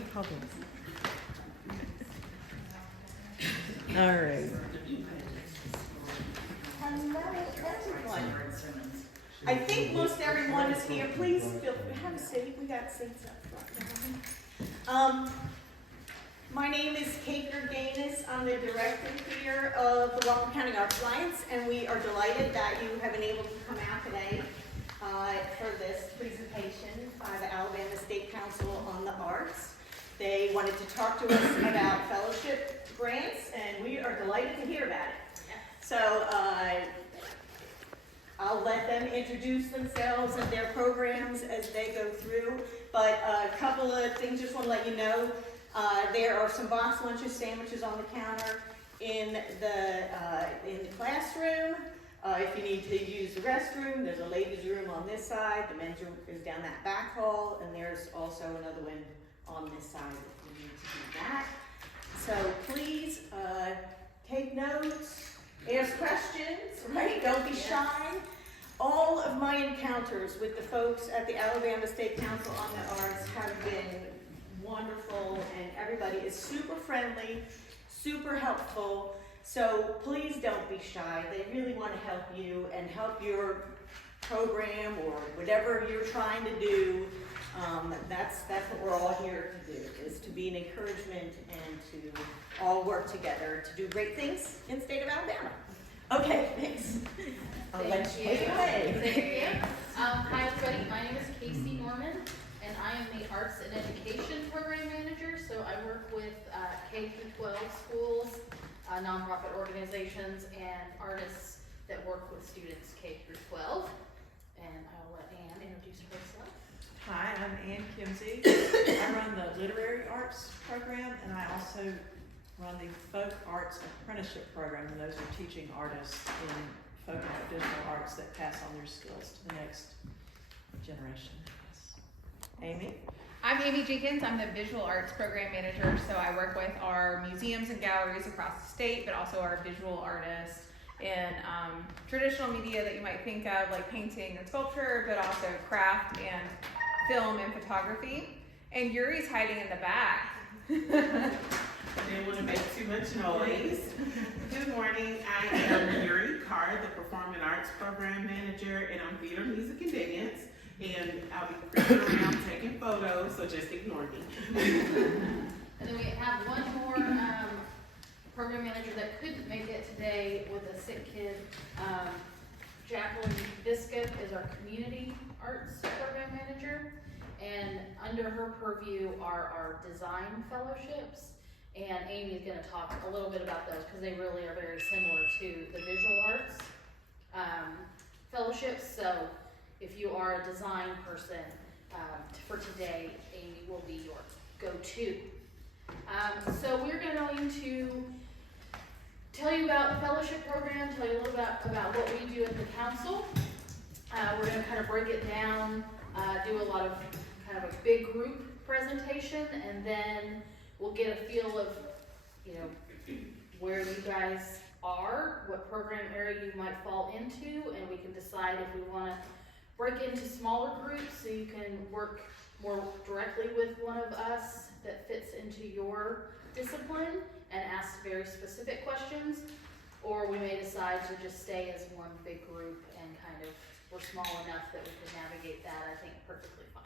Problems. All right. Hello, everyone. I think most everyone is here. Please feel free. Have a seat. We got seats up front. My name is Kate Gerganis. I'm the director here of the Whatcom County Arts Alliance, and we are delighted that you have been able to come out today for this presentation by the Alabama State Council on the Arts. They wanted to talk to us about fellowship grants, and we are delighted to hear about it. So I'll let them introduce themselves and their programs as they go through. But a couple of things, just want to let you know, there are some box lunches, sandwiches on the counter in the classroom. If you need to use the restroom, there's a ladies' room on this side. The men's room is down that back hall, and there's also another one on this side if you need to do that. So please take notes, ask questions, right? Don't be shy. All of my encounters with the folks at the Alabama State Council on the Arts have been wonderful, and everybody is super friendly, super helpful. So please don't be shy. They really want to help you and help your program or whatever you're trying to do. That's what we're all here to do, is to be an encouragement and to all work together to do great things in the state of Alabama. Okay, thanks. I'll let you take it away. Thank you. Hi everybody, my name is Casey Norman, and I am the Arts and Education Program Manager. So I work with K-12 schools, nonprofit organizations, and artists that work with students K-12. And I'll let Ann introduce herself. Hi, I'm Ann Kimsey. I run the Literary Arts program, and I also run the Folk Arts Apprenticeship program, and those are teaching artists in folk and traditional arts that pass on their skills to the next generation. Yes. Amy? I'm Amy Jenkins. I'm the Visual Arts Program Manager, so I work with our museums and galleries across the state, but also our visual artists in traditional media that you might think of, like painting and sculpture, but also craft and film and photography. And Yuri's hiding in the back. I didn't want to make too much noise. Good morning, I am Yuri Carr, the Performing Arts Program Manager, and I'm Theater, Music, and Dance. And I'll be creeping around taking photos, so just ignore me. And then we have one more program manager that couldn't make it today with a sick kid. Jacqueline Biscuit is our Community Arts Program Manager. And under her purview are our design fellowships. And Amy is going to talk a little bit about those because they really are very similar to the visual arts fellowships. So if you are a design person, for today, Amy will be your go-to. So we're going to tell you about the fellowship program, tell you a little bit about what we do at the council. We're going to kind of break it down, do a lot of kind of a big group presentation, and then we'll get a feel of, where you guys are, what program area you might fall into, and we can decide if we want to break into smaller groups so you can work more directly with one of us that fits into your discipline and ask very specific questions, or we may decide to just stay as one big group and kind of, we're small enough that we can navigate that, I think, perfectly fine.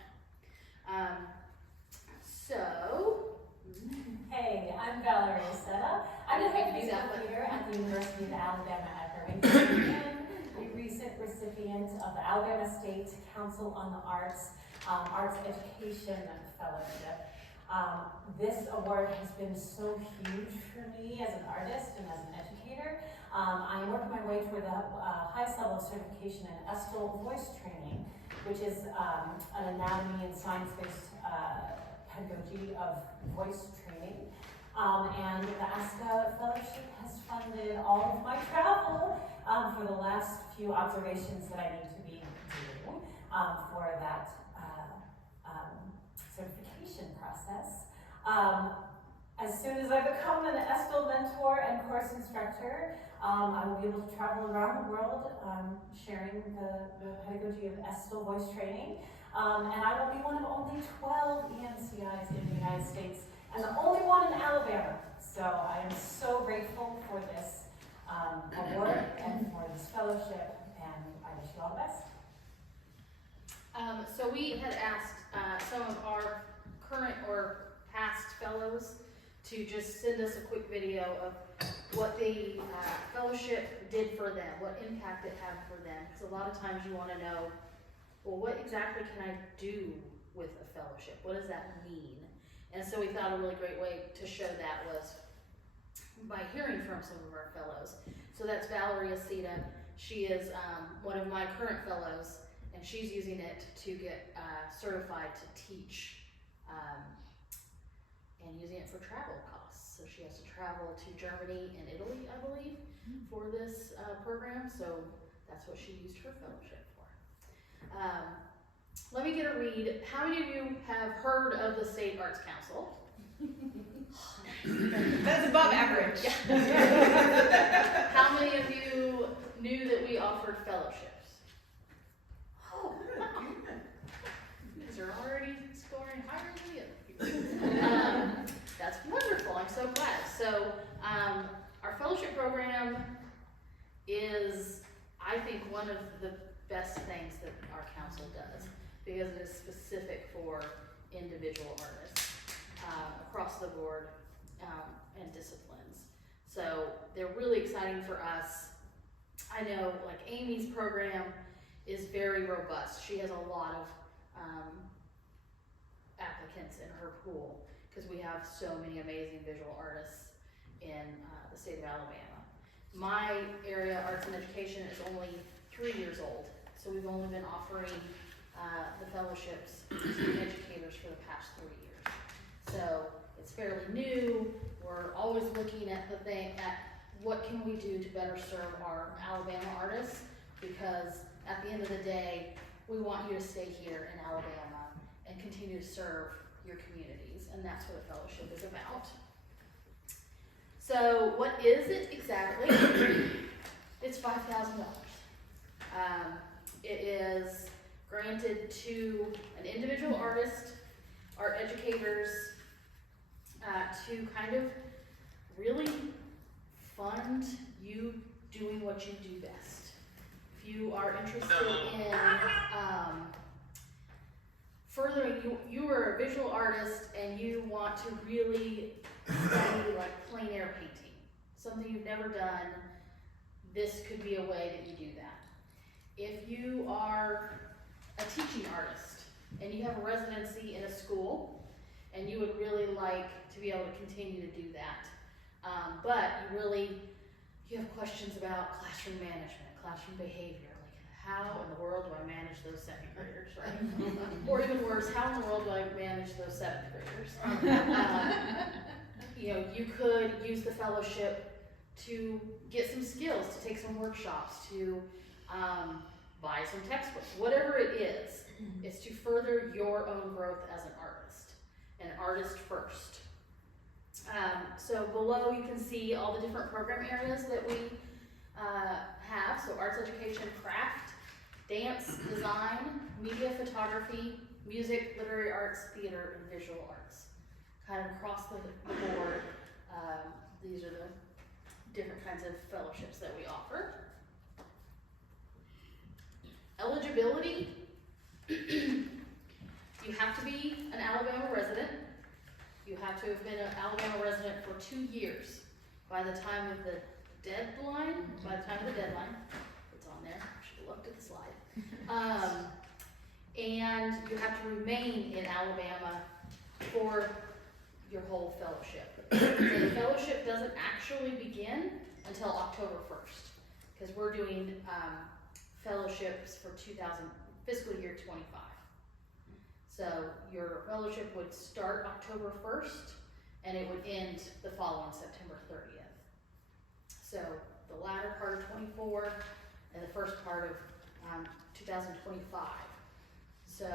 Hey, I'm Valerie Seta. I'm the head musical leader at the University of Alabama at Birmingham, and a recent recipient of the Alabama State Council on the Arts Arts Education Fellowship. This award has been so huge for me as an artist and as an educator. I'm working my way toward the highest level of certification in Estel voice training, which is an anatomy and science-based pedagogy of voice training. And the ASCA Fellowship has funded all of my travel for the last few observations that I need to be doing for that certification process. As soon as I become an Estel mentor and course instructor, I will be able to travel around the world sharing the pedagogy of Estel voice training. And I will be one of only 12 EMCIs in the United States, and the only one in Alabama. So I am so grateful for this award and for this fellowship, and I wish you all the best. So we had asked some of our current or past fellows to just send us a quick video of what the fellowship did for them, what impact it had for them. Because a lot of times you want to know, well, what exactly can I do with a fellowship? What does that mean? And so we thought a really great way to show that was by hearing from some of our fellows. So that's Valerie Acita. She is one of my current fellows, and she's using it to get certified to teach and using it for travel costs. So she has to travel to Germany and Italy, I believe, for this program. So that's what she used her fellowship for. Let me get a read. How many of you have heard of the State Arts Council? That's above average. How many of you knew that we offered fellowships? Oh, wow. You guys are already scoring higher than the other people. That's wonderful. I'm so glad. So our fellowship program is, I think, one of the best things that our council does, because it is specific for individual artists across the board and disciplines. So they're really exciting for us. I know, like, Amy's program is very robust. She has a lot of applicants in her pool because we have so many amazing visual artists in the state of Alabama. My area, arts and education, is only 3 years old, so we've only been offering the fellowships to educators for the past 3 years. So it's fairly new. We're always looking at what can we do to better serve our Alabama artists, because at the end of the day, we want you to stay here in Alabama and continue to serve your communities, and that's what a fellowship is about. So what is it exactly? It's $5,000. It is granted to an individual artist, art educators, to kind of really fund you doing what you do best. If you are interested in furthering, you are a visual artist and you want to really study like plein air painting, something you've never done, this could be a way that you do that. If you are a teaching artist and you have a residency in a school and you would really like to be able to continue to do that, but you have questions about classroom management, classroom behavior, like how in the world do I manage those second graders, right? Or even worse, how in the world do I manage those seventh graders? You could use the fellowship to get some skills, to take some workshops, to buy some textbooks, whatever it is. It's to further your own growth as an artist first. So below you can see all the different program areas that we have. So arts education, craft, dance, design, media, photography, music, literary arts, theater, and visual arts. Kind of across the board, these are the different kinds of fellowships that we offer. Eligibility, you have to be an Alabama resident. You have to have been an Alabama resident for 2 years by the time of the deadline. It's on there, I should have looked at the slide. And you have to remain in Alabama for your whole fellowship. So the fellowship doesn't actually begin until October 1st, because we're doing fellowships for fiscal year 25. So your fellowship would start October 1st and it would end the following September 30th. So the latter part of 24 and the first part of 2025. So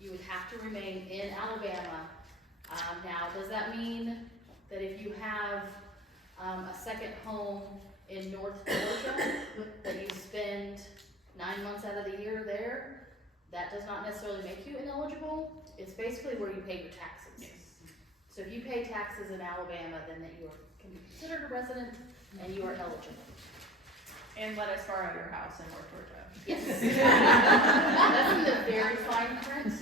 you would have to remain in Alabama. Now, does that mean that if you have a second home in North Georgia, that you spend 9 months out of the year there? That does not necessarily make you ineligible. It's basically where you pay your taxes. Yes. So if you pay taxes in Alabama, then that you can be considered a resident and you are eligible. And let us borrow your house in North Georgia. Yes. That's in the very fine print.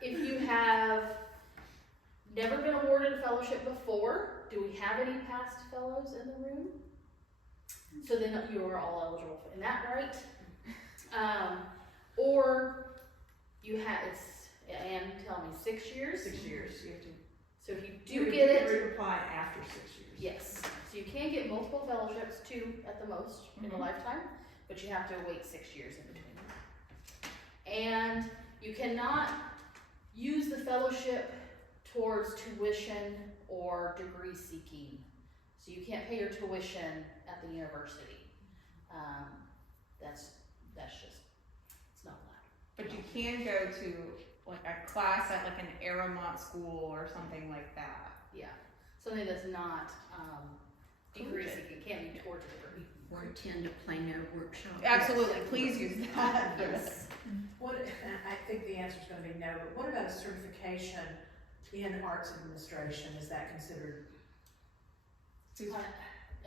If you have never been awarded a fellowship before, do we have any past fellows in the room? So then you are all eligible for, isn't that right? Or you have, Ann, tell me, 6 years? 6 years, you have to. So if you do get it, Reapply after 6 years. yes. So you can get multiple fellowships, 2 at the most in a lifetime, but you have to wait 6 years in between them. And you cannot use the fellowship towards tuition or degree seeking. So you can't pay your tuition at the university. That's just, it's not allowed. But you can go to like a class at like an Aramont school or something like that. Yeah, something that's not degree seeking, can't be towards a degree. Or attend a plein air workshop. Absolutely, please use that. Yes. What, and I think the answer's gonna be no, but what about a certification in arts administration? Is that considered? I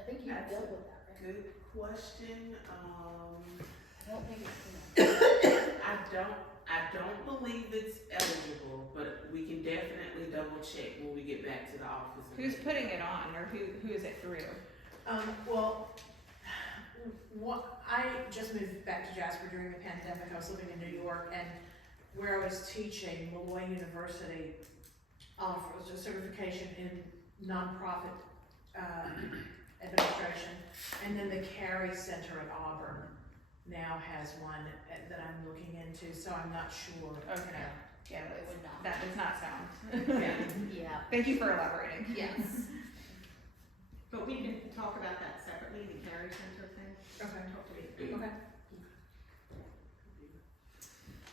think you That's dealt with that, right? Good question. I don't think it's, I don't believe it's eligible, but we can definitely double check when we get back to the office. Who's putting it on, or who is it through? Well, I just moved back to Jasper during the pandemic. I was living in New York, and where I was teaching, Malloy University offers a certification in nonprofit administration, and then the Carey Center at Auburn now has one that I'm looking into, so I'm not sure. Okay. Yeah, it would not. that does not sound. Yeah. Thank you for elaborating. Yes. But we can talk about that separately, the Carey Center thing. Okay.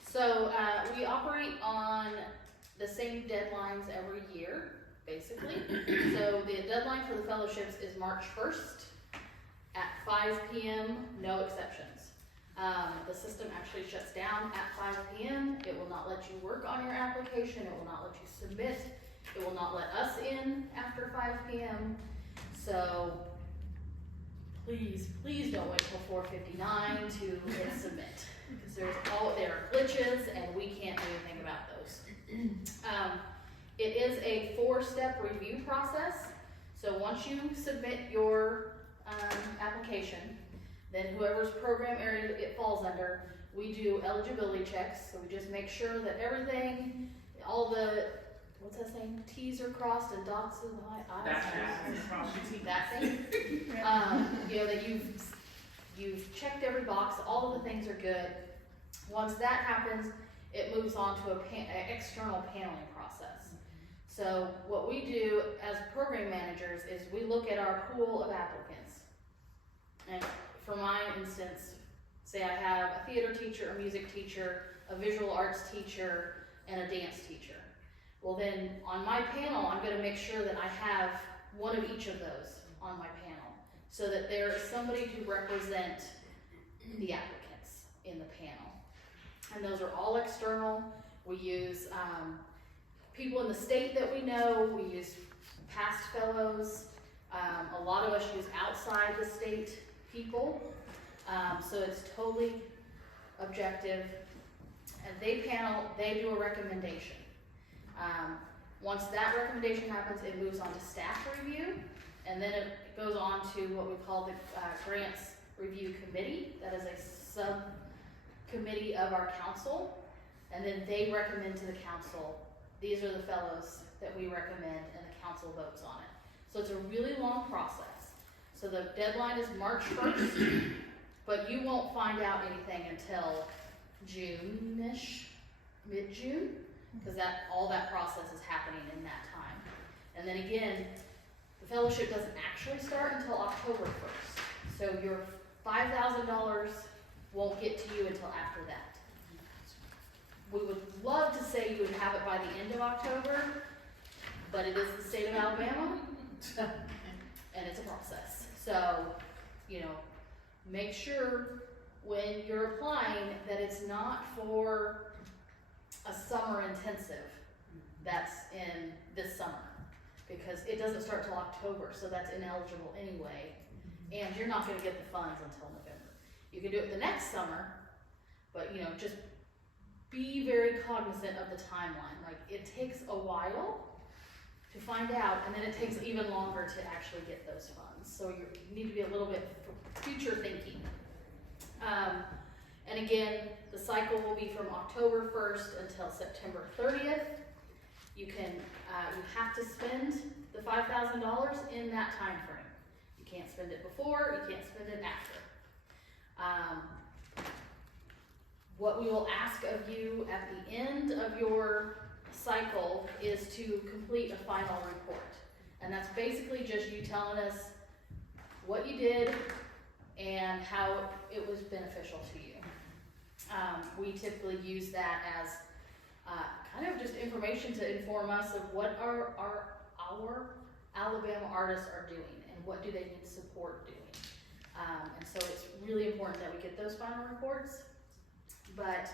So, we operate on the same deadlines every year, basically. So the deadline for the fellowships is March 1st at 5 p.m., no exceptions. The system actually shuts down at 5 p.m. It will not let you work on your application. It will not let you submit. It will not let us in after 5 p.m. So please don't wait till 4:59 to hit submit, because there are glitches and we can't do anything about those. It is a 4-step review process. So once you submit your application, then whoever's program area it falls under, we do eligibility checks. So we just make sure that everything, all the, what's that saying? T's are crossed and dots and I's. That thing. You know, that you've checked every box, all of the things are good. Once that happens, it moves on to an external paneling process. So what we do as program managers is we look at our pool of applicants. And for my instance, say I have a theater teacher, a music teacher, a visual arts teacher, and a dance teacher. Well then, on my panel, I'm gonna make sure that I have one of each of those on my panel, so that there is somebody to represent the applicants in the panel. And those are all external. We use people in the state that we know. We use past fellows. A lot of us use outside the state people. So it's totally objective. And they do a recommendation. Once that recommendation happens, it moves on to staff review. And then it goes on to what we call the grants review committee. That is a subcommittee of our council. And then they recommend to the council, these are the fellows that we recommend, and the council votes on it. So it's a really long process. So the deadline is March 1st, but you won't find out anything until June-ish, mid-June, because all that process is happening in that time. And then again, the fellowship doesn't actually start until October 1st. So your $5,000 won't get to you until after that. We would love to say you would have it by the end of October, but it is the state of Alabama, and it's a process. So, you know, make sure when you're applying that it's not for a summer intensive that's in this summer, because it doesn't start till October, so that's ineligible anyway, and you're not gonna get the funds until November. You can do it the next summer, but you know, just be very cognizant of the timeline. Like, it takes a while to find out, and then it takes even longer to actually get those funds. So you need to be a little bit future thinking. And again, the cycle will be from October 1st until September 30th. You can, you have to spend the $5,000 in that time frame. You can't spend it before, you can't spend it after. What we will ask of you at the end of your cycle is to complete a final report. And that's basically just you telling us what you did and how it was beneficial to you. We typically use that as kind of just information to inform us of what our Alabama artists are doing and what do they need support doing. And so it's really important that we get those final reports, but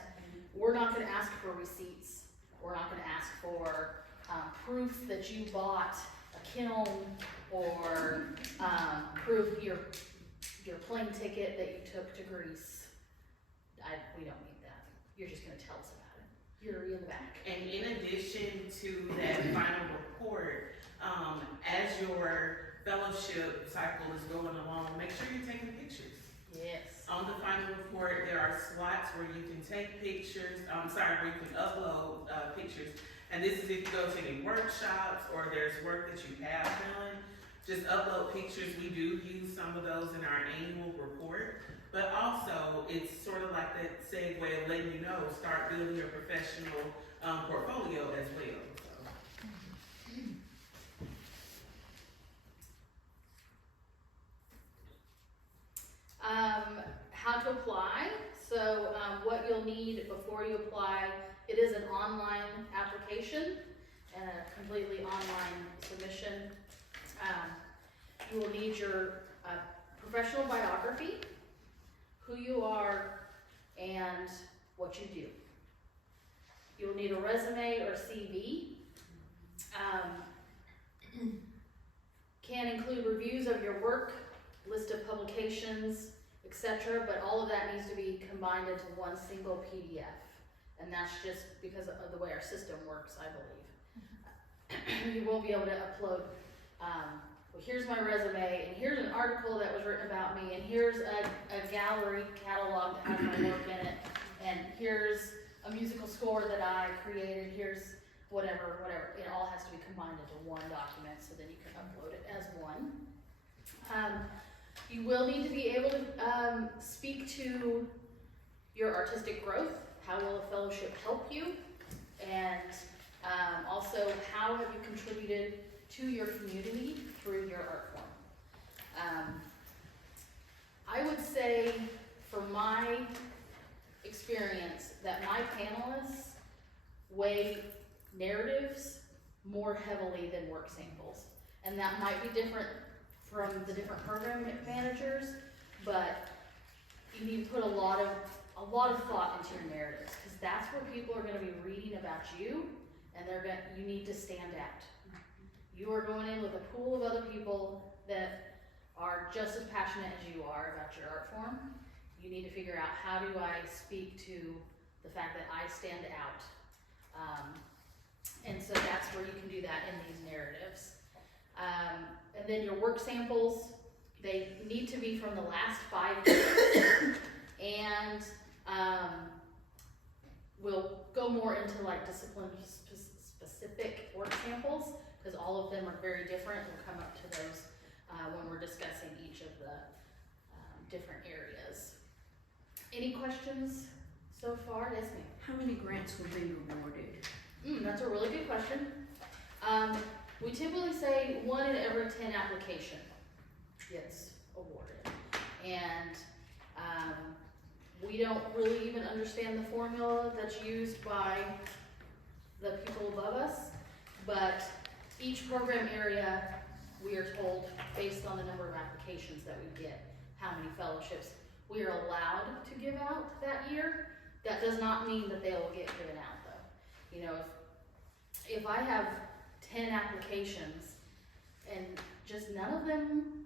we're not gonna ask for receipts. We're not gonna ask for proof that you bought a kiln or proof your plane ticket that you took to Greece. We don't need that. You're just gonna tell us about it. You're in the back. And in addition to that final report, as your fellowship cycle is going along, make sure you're taking pictures. Yes. On the final report, there are slots where you can take pictures, where you can upload pictures. And this is if you go to any workshops or there's work that you have done, just upload pictures. We do use some of those in our annual report. But also, it's sort of like that segue of letting you know, start building your professional portfolio as well. How to apply. So what you'll need before you apply, it is an online application and a completely online submission. You will need your professional biography, who you are, and what you do. You'll need a resume or CV. Can include reviews of your work, list of publications, etc., but all of that needs to be combined into one single PDF. And that's just because of the way our system works, I believe. You won't be able to upload, well, here's my resume, and here's an article that was written about me, and here's a gallery catalog that has my work in it, and here's a musical score that I created, here's whatever. It all has to be combined into one document, so then you can upload it as one. You will need to be able to speak to your artistic growth. How will a fellowship help you? And also, how have you contributed to your community through your art form? I would say, from my experience, that my panelists weigh narratives more heavily than work samples. And that might be different from the different program managers, but you need to put a lot of thought into your narratives, because that's where people are going to be reading about you, and you need to stand out. You are going in with a pool of other people that are just as passionate as you are about your art form. You need to figure out, how do I speak to the fact that I stand out? And so that's where you can do that in these narratives. And then your work samples, they need to be from the last 5 years. And we'll go more into like discipline specific work samples, because all of them are very different. We'll come up to those when we're discussing each of the different areas. Any questions so far? Yes, ma'am. How many grants will be awarded? That's a really good question. We typically say 1 in every 10 application gets awarded. And we don't really even understand the formula that's used by the people above us, but each program area, we are told, based on the number of applications that we get, how many fellowships we are allowed to give out that year. That does not mean that they will get given out though. You know, if I have 10 applications and just none of them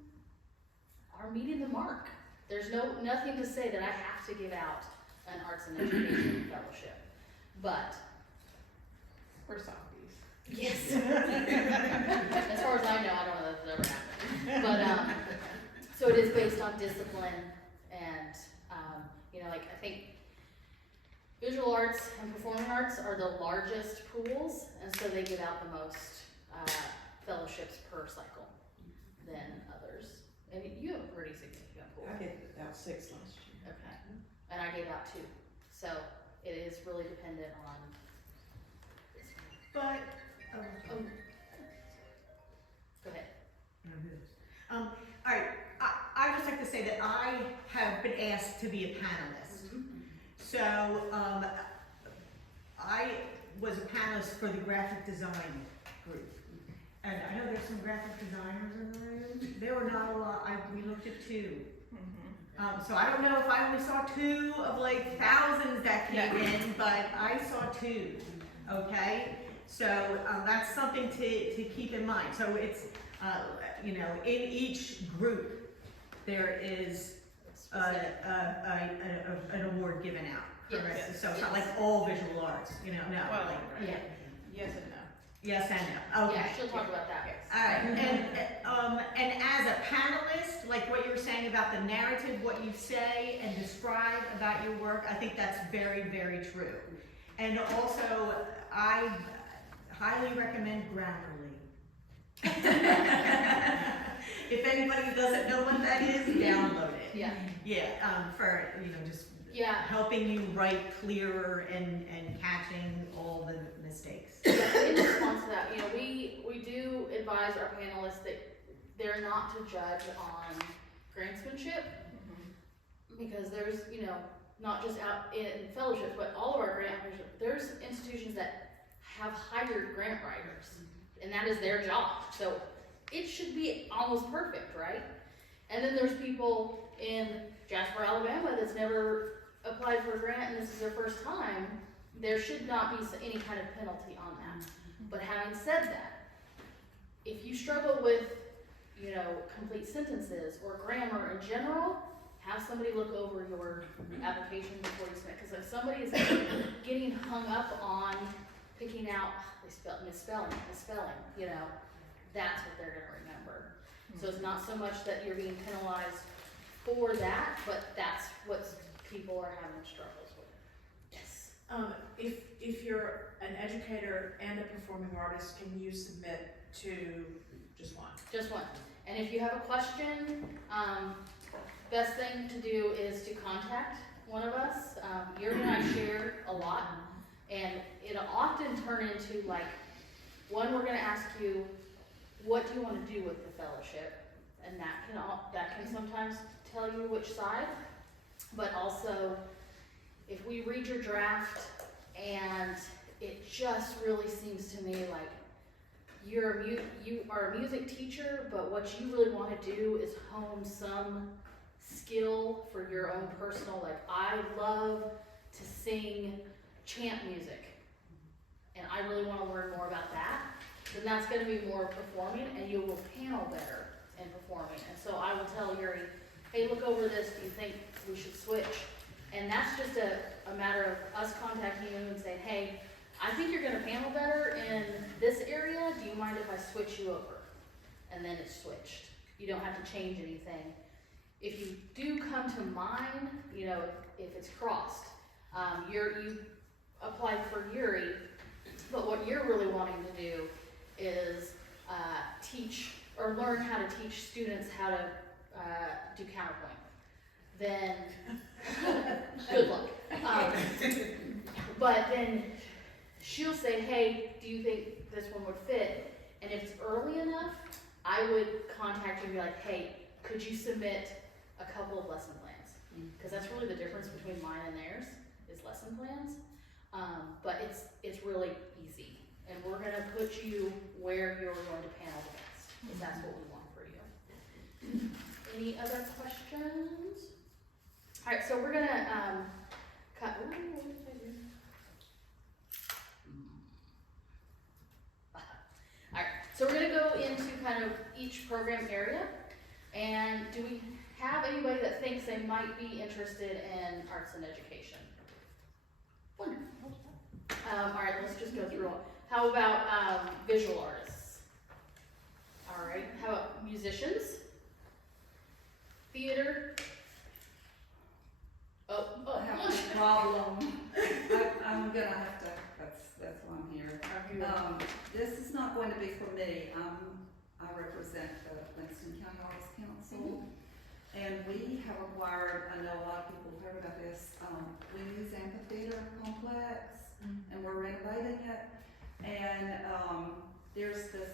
are meeting the mark, there's nothing to say that I have to give out an arts and education fellowship. But We're softies. yes, as far as I know, I don't know if that's ever happened. But so it is based on discipline, and you know, like I think visual arts and performing arts are the largest pools, and so they give out the most fellowships per cycle than others. And you have a pretty significant pool. I gave out 6 last year. Okay, and I gave out 2, so it is really dependent on. But, Go ahead. all right, I just like to say that I have been asked to be a panelist. So, I was a panelist for the graphic design group. And I know there's some graphic designers in the room. There were not a lot, we looked at 2. So I don't know if I only saw 2 of like thousands that came in, but I saw 2, okay? So that's something to keep in mind. So it's, you know, in each group, there is an award given out. Correct? Yes. So it's not like all visual arts, you know, no. Well, like, Yeah. Yes and no. yes and no, okay. Yeah, she'll talk about that. All right, and as a panelist, like what you were saying about the narrative, what you say and describe about your work, I think that's very, very true. And also, I highly recommend Grammarly. If anybody doesn't know what that is, download it. Yeah. Yeah, for, you know, just Yeah. helping you write clearer and catching all the mistakes. Yeah, in response to that, you know, we do advise our panelists that they're not to judge on grantsmanship, because there's, you know, not just out in fellowships, but all of our grant writers, there's institutions that have hired grant writers, and that is their job. So it should be almost perfect, right? And then there's people in Jasper, Alabama that's never applied for a grant and this is their first time. There should not be any kind of penalty on that. But having said that, if you struggle with, you know, complete sentences or grammar in general, have somebody look over your application before you submit. Because if somebody is getting hung up on picking out, misspelling, you know, that's what they're gonna remember. So it's not so much that you're being penalized for that, but that's what people are having struggles with. Yes. If you're an educator and a performing artist, can you submit to just one? Just one. And if you have a question, best thing to do is to contact one of us. Yuri and I share a lot, and it'll often turn into like, one, we're gonna ask you, what do you wanna do with the fellowship? And that can sometimes tell you which side, but also, if we read your draft and it just really seems to me like you are a music teacher, but what you really want to do is hone some skill for your own personal, like I love to sing chant music and I really want to learn more about that, then that's going to be more performing and you will panel better in performing. And so I will tell Yuri, hey, look over this, do you think we should switch? And that's just a matter of us contacting you and saying, hey, I think you're gonna panel better in this area, do you mind if I switch you over? And then it's switched. You don't have to change anything. If you do come to mine, you know, if it's crossed, you applied for Yuri, but what you're really wanting to do is teach or learn how to teach students how to do counterpoint. Then, good luck. But then she'll say, hey, do you think this one would fit? And if it's early enough, I would contact you and be like, hey, could you submit a couple of lesson plans? Because that's really the difference between mine and theirs, is lesson plans. But it's really easy. And we're gonna put you where you're going to panel the best, because that's what we want for you. Any other questions? Alright, so we're gonna, cut, what did I do? Alright, so we're gonna go into kind of each program area, and do we have anybody that thinks they might be interested in arts and education? Wonderful. Alright, let's just go through it. How about, visual artists? Alright, how about musicians? Theater? I have a problem. I'm gonna have to, that's why I'm here. This is not going to be for me. I represent the Langston County Arts Council. And we have acquired, I know a lot of people have heard about this, Williams Amphitheater Complex, and we're renovating it. And there's this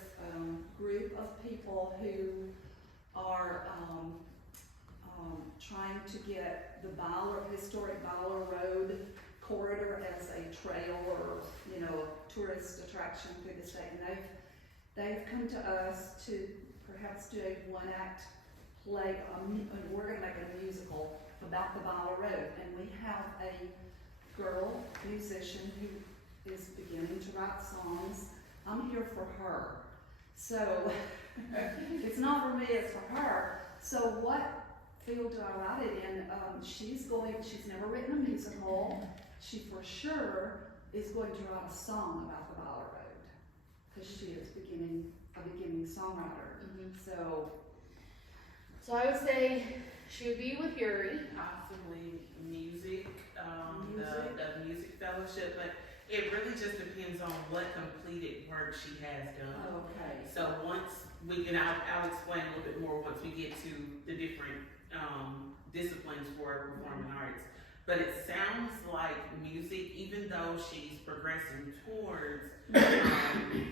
group of people who are trying to get the historic Byler Road corridor as a trail or, tourist attraction through the state. And they've come to us to perhaps do a one-act play, and we're gonna make a musical about the Byler Road. And we have a girl musician who is beginning to write songs. I'm here for her. So it's not for me, it's for her. So what field do I write it in? She's never written a musical. She for sure is going to write a song about the Byler Road, because she is a beginning songwriter. So I would say she would be with Yuri. Possibly music, the music fellowship, but it really just depends on what completed work she has done. Okay. So once I'll explain a little bit more once we get to the different disciplines for performing arts. But it sounds like music, even though she's progressing towards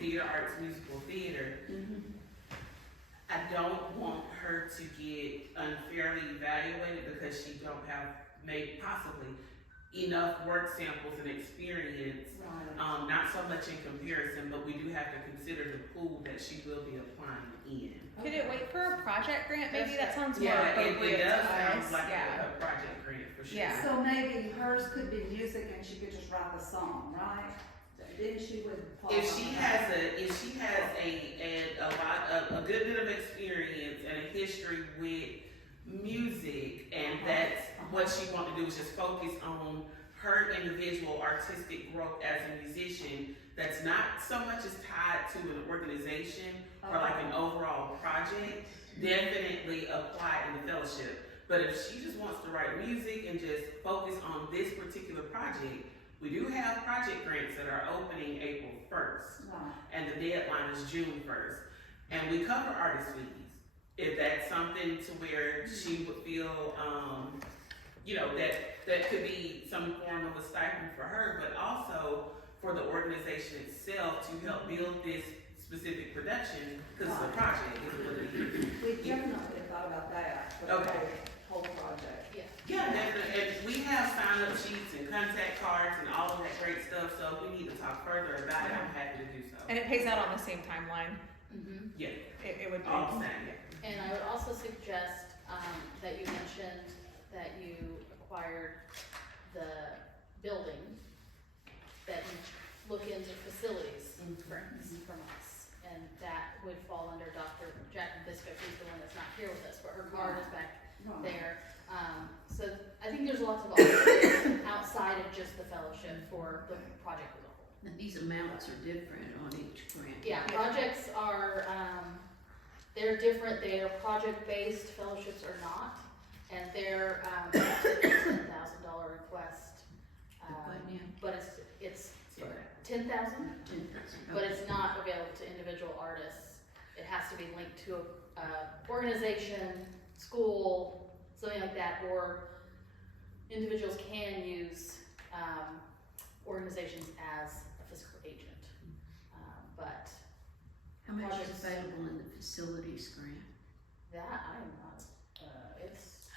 theater arts, musical theater, I don't want her to get unfairly evaluated because she don't have possibly enough work samples and experience. Right. Not so much in comparison, but we do have to consider the pool that she will be applying in. Could it wait for a project grant? Maybe that sounds more Yeah, appropriate it does to sound us. like Yeah. a project grant for sure. Yeah. So maybe hers could be music and she could just write the song, right? Then she would fall If on she that. has a good bit of experience and a history with music, and that's what she wants to do is just focus on her individual artistic growth as a musician, that's not so much as tied to an organization or like an overall project, definitely apply in the fellowship. But if she just wants to write music and just focus on this particular project, we do have project grants that are opening April 1st, Right. and the deadline is June 1st. And we cover artist fees. If that's something to where she would feel, that could be some form of a stipend for her, but also for the organization itself to help build this specific production, because it's a project, is what it is. We definitely thought about that for the Okay. whole project. Yeah, definitely, and we have sign-up sheets and contact cards and all of that great stuff, so if we need to talk further about it, I'm happy to do so. And it pays out on the same timeline. Yeah, It would be. all the same. And I would also suggest, that you mentioned that you acquired the building, that you look into facilities grants from us. And that would fall under Dr. Jackie Biscuit, who's the one that's not here with us, but her card is back Right. there. So I think there's lots of options outside of just the fellowship for the project as a whole. Now, these amounts are different on each grant. Yeah, projects are, they're different, they are project-based, fellowships are not, and they're, $10,000 request. But it's Yeah. 10,000, 10,000. but it's not available to individual artists. It has to be linked to a organization, school, something like that, or individuals can use, organizations as a fiscal agent. But How much is projects- available in the facilities grant? that I am not, it's,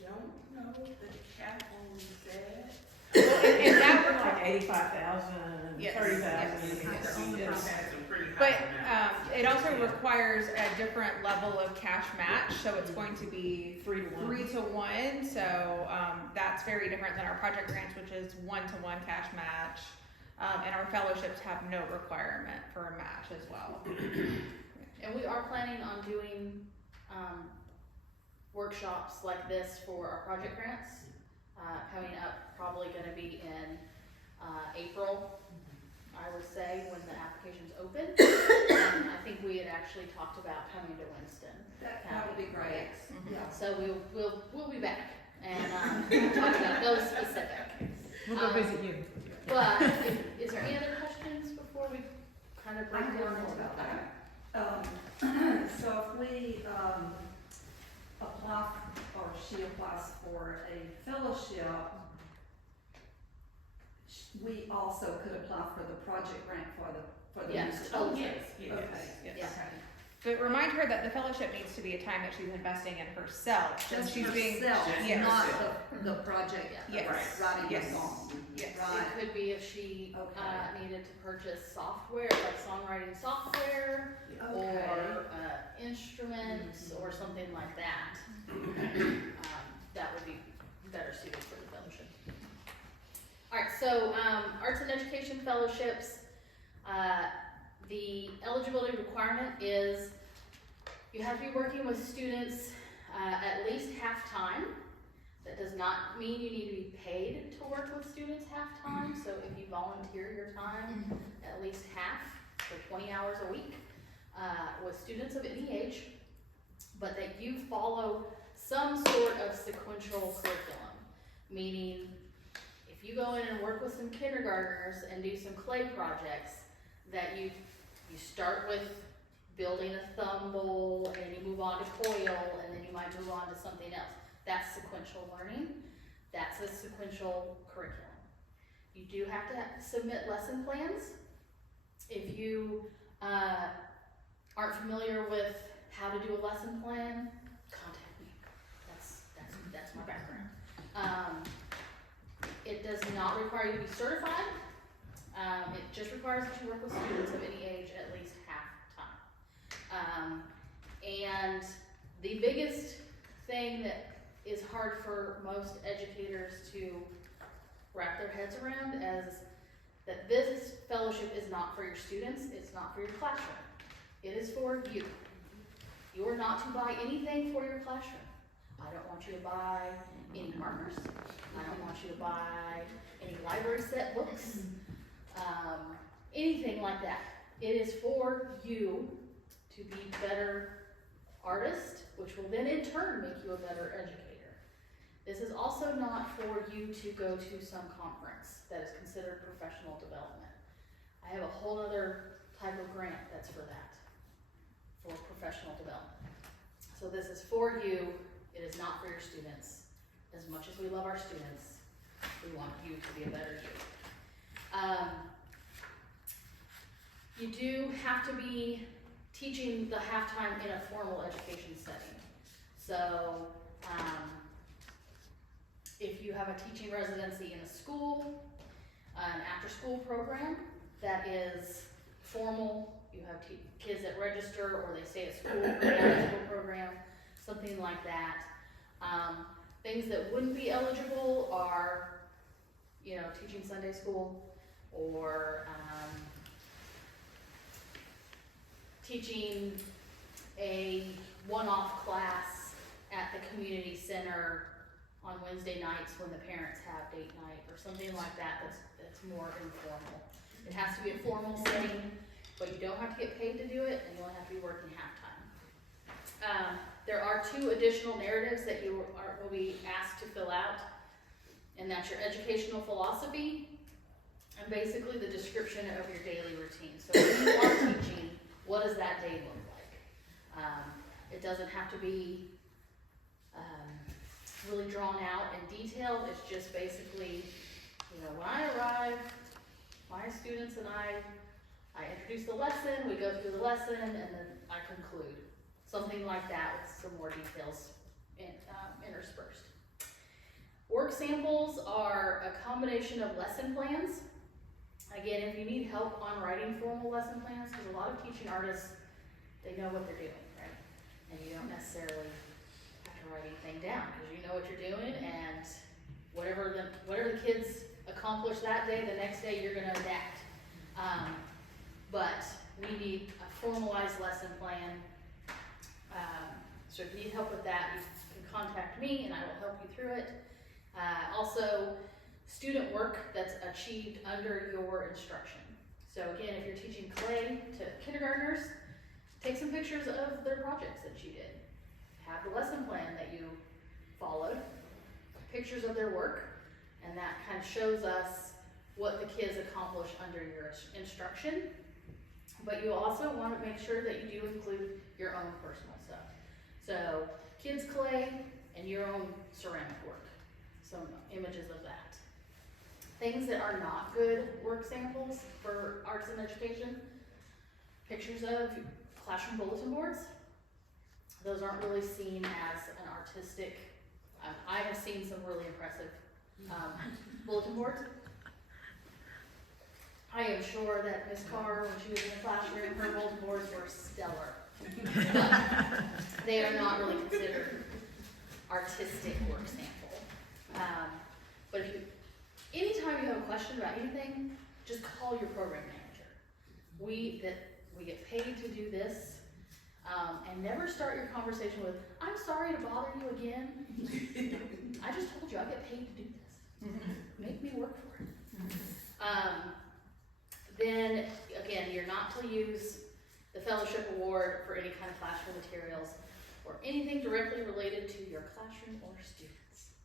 Don't know the cap on that. And that Like 85,000, Yes, 30,000. yes. She's had some pretty high But amounts. it also requires a different level of cash match, so it's going to be 3 to 1. 3 to 1. So that's very different than our project grants, which is 1 to 1 cash match. And our fellowships have no requirement for a match as well. And we are planning on doing workshops like this for our project grants, coming up, probably gonna be in April, I would say, when the application's open. And I think we had actually talked about coming to Winston. That would be great, Yes. yeah. So we'll be back and talk about those specific. We'll go visit you. But is there any other questions before we kind of I break have down one more into about that? that. So if we, apply, or she applies for a fellowship, we also could apply for the project grant for the Yes. music. Oh, Yes, Okay. yes. Yes. But remind her that the fellowship needs to be a time that she's investing in herself. And Just she's being herself, yes. not the project, Yes. writing Yes. a song. Yes. Right. It could be if she Okay. needed to purchase software, like songwriting software, or instruments, or something like that. That would be better suited for the fellowship. Alright, so arts and education fellowships, the eligibility requirement is you have to be working with students at least half-time. That does not mean you need to be paid to work with students half-time, so if you volunteer your time, at least half, for 20 hours a week, with students of any age, but that you follow some sort of sequential curriculum, meaning if you go in and work with some kindergartners and do some clay projects, that you start with building a thumb bowl, and then you move on to coil, and then you might move on to something else. That's sequential learning. That's a sequential curriculum. You do have to submit lesson plans. If you aren't familiar with how to do a lesson plan, contact me. That's my background. It does not require you to be certified. It just requires that you work with students of any age at least half-time. And the biggest thing that is hard for most educators to wrap their heads around is that this fellowship is not for your students, it's not for your classroom. It is for you. You are not to buy anything for your classroom. I don't want you to buy any markers. I don't want you to buy any library set books, anything like that. It is for you to be better artists, which will then in turn make you a better educator. This is also not for you to go to some conference that is considered professional development. I have a whole other type of grant that's for that, for professional development. So this is for you, it is not for your students. As much as we love our students, we want you to be a better you. You do have to be teaching the halftime in a formal education setting. So, if you have a teaching residency in a school, an after-school program that is formal, you have kids that register or they stay at school for an after-school program, something like that. Things that wouldn't be eligible are, teaching Sunday school or teaching a one-off class at the community center on Wednesday nights when the parents have date night or something like that that's more informal. It has to be a formal setting, but you don't have to get paid to do it, and you only have to be working half-time. There are 2 additional narratives that you will be asked to fill out, and that's your educational philosophy and basically the description of your daily routine. So when you are teaching, what does that day look like? It doesn't have to be really drawn out and detailed. It's just basically, when I arrive, my students and I introduce the lesson, we go through the lesson, and then I conclude. Something like that with some more details interspersed. Work samples are a combination of lesson plans. Again, if you need help on writing formal lesson plans, because a lot of teaching artists they know what they're doing, right? And you don't necessarily have to write anything down, because you know what you're doing, and whatever the kids accomplish that day, the next day you're gonna adapt. But we need a formalized lesson plan. So if you need help with that, you can contact me and I will help you through it. Also, student work that's achieved under your instruction. So again, if you're teaching clay to kindergartners, take some pictures of their projects that you did. Have the lesson plan that you followed, pictures of their work, and that kind of shows us what the kids accomplish under your instruction. But you also want to make sure that you do include your own personal stuff. So kids clay and your own ceramic work, some images of that. Things that are not good work samples for arts and education, pictures of classroom bulletin boards. Those aren't really seen as an artistic, I have seen some really impressive bulletin boards. I am sure that Ms. Carr, when she was in the classroom, her bulletin boards were stellar. But they are not really considered artistic work sample. But anytime you have a question about anything, just call your program manager. We get paid to do this, and never start your conversation with, "I'm sorry to bother you again." I just told you I get paid to do this. Make me work for it. Then again, you're not to use the fellowship award for any kind of classroom materials or anything directly related to your classroom or students,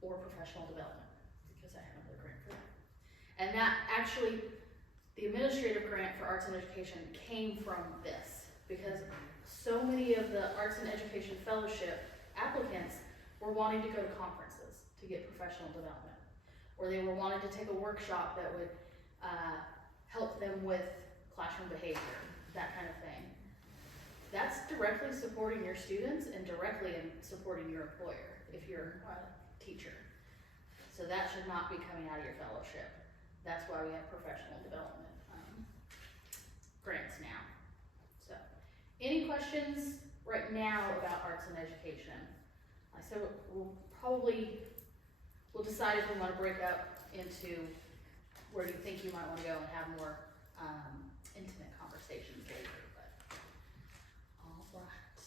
or professional development, because I have another grant for that. And that actually, the administrative grant for arts and education came from this, because so many of the arts and education fellowship applicants were wanting to go to conferences to get professional development, or they were wanting to take a workshop that would help them with classroom behavior, that kind of thing. That's directly supporting your students and directly in supporting your employer if you're a teacher. So that should not be coming out of your fellowship. That's why we have professional development grants now. So, any questions right now about arts and education? I said we'll decide if we want to break up into where do you think you might want to go and have more intimate conversations later, but all right.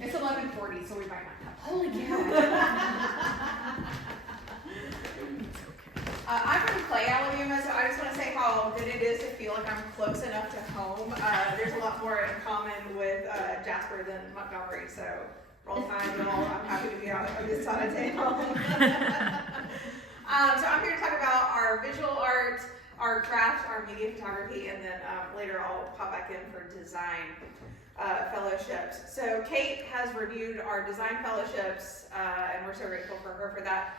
It's 11:40, so we might not have. Holy cow. I'm from Clay, Alabama, so I just want to say how good it is to feel like I'm close enough to home. There's a lot more in common with Jasper than Montgomery, so roll time, y'all. I'm happy to be out on this side of town. So I'm here to talk about our visual art, our craft, our media photography, and then later I'll pop back in for design fellowships. So Kate has reviewed our design fellowships, and we're so grateful for her for that.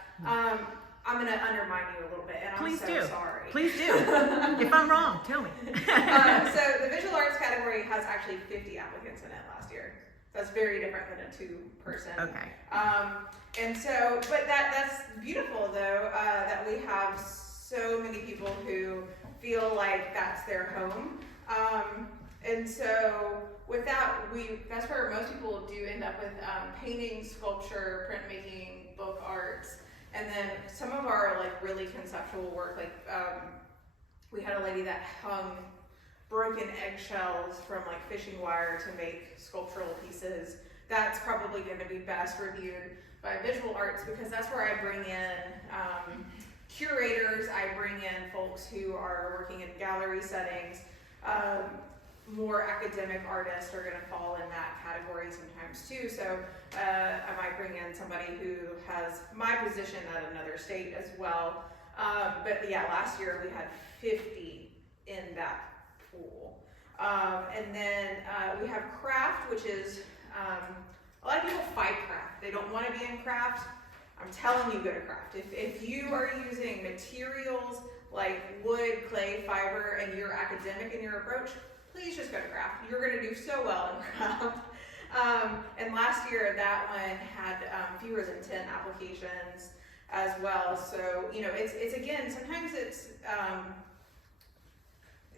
I'm going to undermine you a little bit, and I'm so sorry. Please do. If I'm wrong, tell me. So the visual arts category has actually 50 applicants in it last year. That's very different than a 2-person. Okay. And so, but that's beautiful though, that we have so many people who feel like that's their home. And so with that, that's where most people do end up with painting, sculpture, printmaking, book arts, and then some of our like really conceptual work, like we had a lady that hung broken eggshells from like fishing wire to make sculptural pieces. That's probably going to be best reviewed by visual arts, because that's where I bring in curators, I bring in folks who are working in gallery settings. More academic artists are going to fall in that category sometimes too. So I might bring in somebody who has my position at another state as well. But yeah, last year we had 50 in that pool. And then we have craft, which is, a lot of people fight craft. They don't want to be in craft. I'm telling you, go to craft. If you are using materials like wood, clay, fiber, and you're academic in your approach, please just go to craft. You're going to do so well in craft. And last year that one had fewer than 10 applications as well. So, you know, it's again, sometimes it's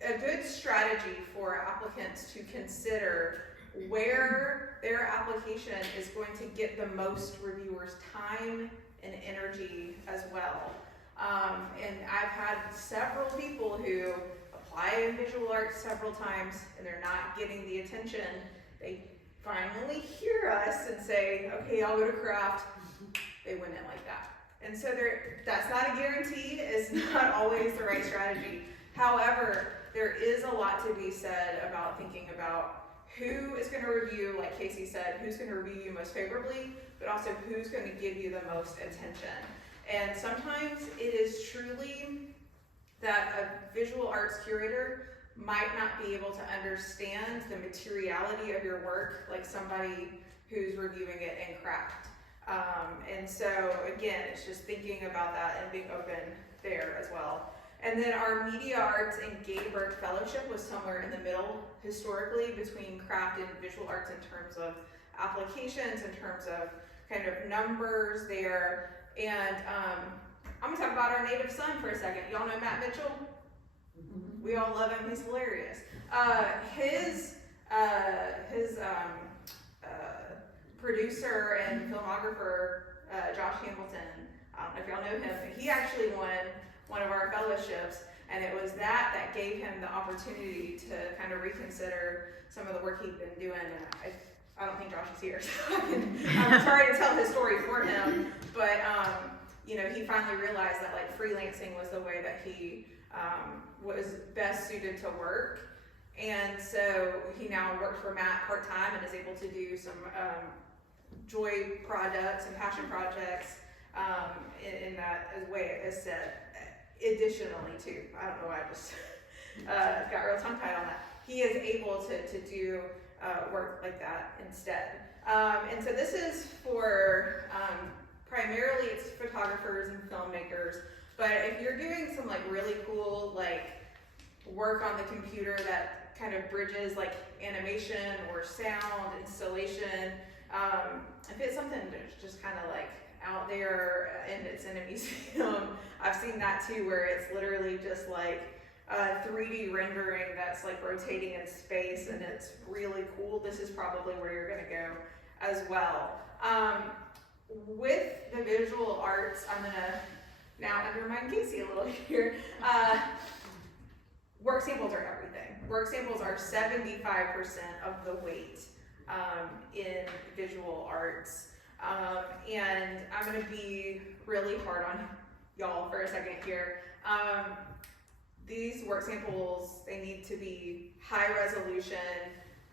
a good strategy for applicants to consider where their application is going to get the most reviewers' time and energy as well. And I've had several people who apply in visual arts several times and they're not getting the attention. They finally hear us and say, okay, I'll go to craft. They went in like that. And so that's not a guarantee. It's not always the right strategy. However, there is a lot to be said about thinking about who is going to review, like Casey said, who's going to review you most favorably, but also who's going to give you the most attention. And sometimes it is truly that a visual arts curator might not be able to understand the materiality of your work like somebody who's reviewing it in craft. And so again, it's just thinking about that and being open there as well. And then our media arts and Gateberg fellowship was somewhere in the middle historically between craft and visual arts in terms of applications, in terms of kind of numbers there. And I'm gonna talk about our native son for a second. Y'all know Matt Mitchell? We all love him, he's hilarious. His producer and filmographer, Josh Hamilton, I don't know if y'all know him, but he actually won one of our fellowships, and it was that gave him the opportunity to kind of reconsider some of the work he'd been doing. And I don't think Josh is here, so I'm sorry to tell his story for him, but you know, he finally realized that like freelancing was the way that he was best suited to work. And so he now works for Matt part-time and is able to do some joy projects and passion projects in that way as said. Additionally too, I don't know why I just got real tongue-tied on that. He is able to do work like that instead. And so this is for primarily it's photographers and filmmakers, but if you're doing some like really cool like work on the computer that kind of bridges like animation or sound installation, if it's something that's just kind of like out there and it's in a museum, I've seen that too, where it's literally just like 3D rendering that's like rotating in space and it's really cool. This is probably where you're gonna go as well. With the visual arts, I'm gonna now undermine Casey a little here. Work samples are everything. Work samples are 75% of the weight in visual arts. And I'm gonna be really hard on y'all for a second here. These work samples, they need to be high resolution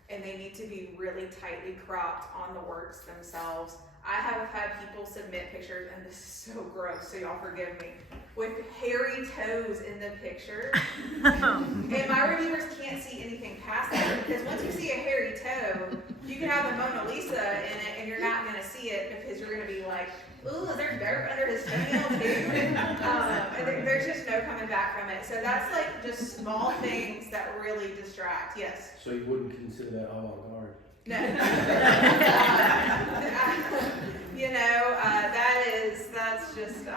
and they need to be really tightly cropped on the works themselves. I have had people submit pictures, and this is so gross, so y'all forgive me, with hairy toes in the picture. And my reviewers can't see anything past that, because once you see a hairy toe, you can have a Mona Lisa in it and you're not gonna see it because you're gonna be like, ooh, is there dirt under his toenail too? And there's just no coming back from it. So that's like just small things that really distract, yes. So you wouldn't consider that avant-garde? No. You know, that's just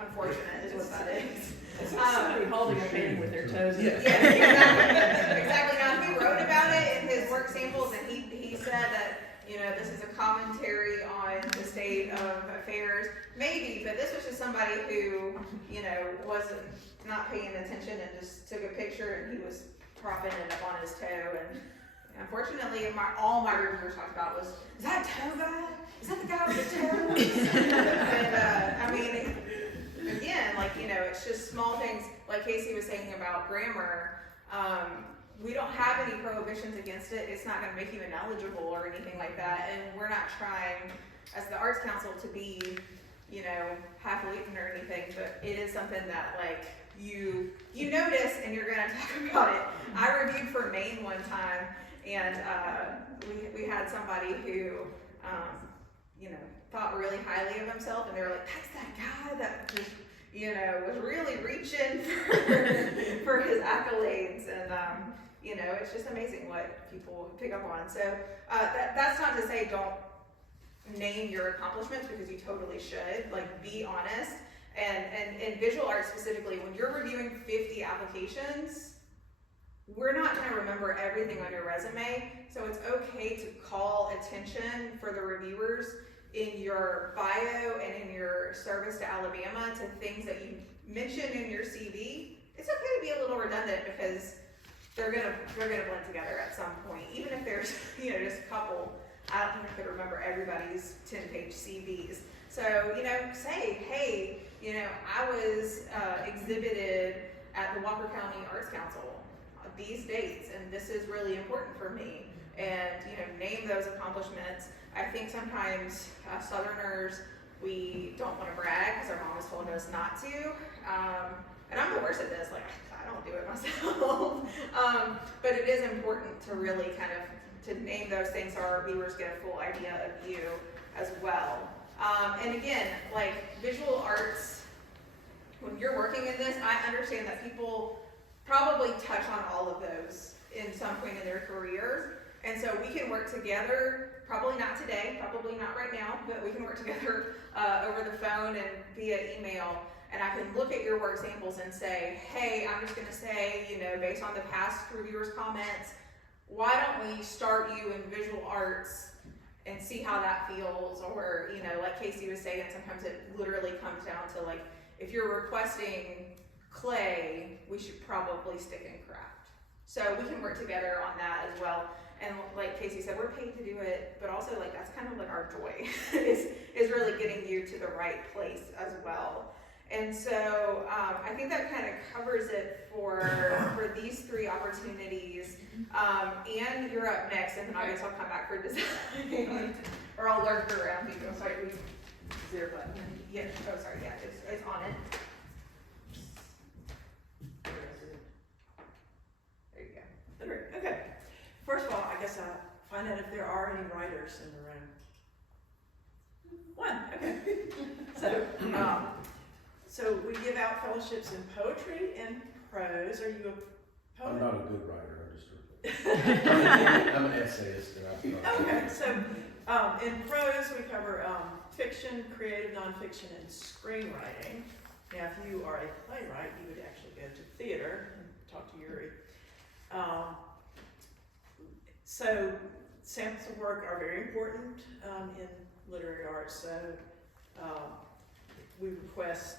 unfortunate is what that is. It's like somebody holding a painting with their toes in it. Yeah, exactly. Now, he wrote about it in his work samples, and he said that, you know, this is a commentary on the state of affairs. Maybe, but this was just somebody who, you know, wasn't not paying attention and just took a picture, and he was propping it up on his toe. And unfortunately, all my reviewers talked about was, is that toe guy? Is that the guy with the toes? And I mean, again, like, you know, it's just small things, like Casey was saying about grammar. We don't have any prohibitions against it. It's not going to make you ineligible or anything like that. And we're not trying, as the Arts Council, to be, you know, half-eaten or anything, but it is something that, like, you notice and you're going to talk about it. I reviewed for Maine one time, and we had somebody who, you know, thought really highly of himself, and they were like, that's that guy that just, you know, was really reaching for his accolades. And, you know, it's just amazing what people pick up on. So that's not to say don't name your accomplishments, because you totally should. Like, be honest. And in visual arts specifically, when you're reviewing 50 applications, we're not gonna remember everything on your resume, so it's okay to call attention for the reviewers in your bio and in your service to Alabama to things that you mentioned in your CV. It's okay to be a little redundant because they're gonna blend together at some point, even if there's, you know, just a couple. I don't think I could remember everybody's 10-page CVs. So, you know, say, hey, you know, I was exhibited at the Walker County Arts Council these dates, and this is really important for me. And, you know, name those accomplishments. I think sometimes Southerners, we don't want to brag because our mom has told us not to. And I'm the worst at this, like, I don't do it myself. But it is important to really kind of, to name those things so our viewers get a full idea of you as well. And again, like visual arts, when you're working in this, I understand that people probably touch on all of those in some point in their careers. And so we can work together, probably not today, probably not right now, but we can work together over the phone and via email. And I can look at your work samples and say, hey, I'm just gonna say, you know, based on the past reviewers' comments, why don't we start you in visual arts and see how that feels? Or, you know, like Casey was saying, sometimes it literally comes down to like, if you're requesting clay, we should probably stick in craft. So we can work together on that as well. And like Casey said, we're paid to do it, but also like that's kind of like our joy is really getting you to the right place as well. And so I think that kind of covers it for these three opportunities. And you're up next, and then I guess I'll come back for design, or I'll lurk around you. I'm sorry, zero button. Yeah. Oh, sorry. Yeah, it's on it. There you go. Okay. First of all, I guess I'll find out if there are any writers in the room. One. Okay. So we give out fellowships in poetry and prose. Are you a poet? I'm not a good writer, I'm an essayist. And Okay, so in prose we cover fiction, creative nonfiction, and screenwriting. Now, if you are a playwright, you would actually go to theater and talk to Yuri. So samples of work are very important in literary arts. So we request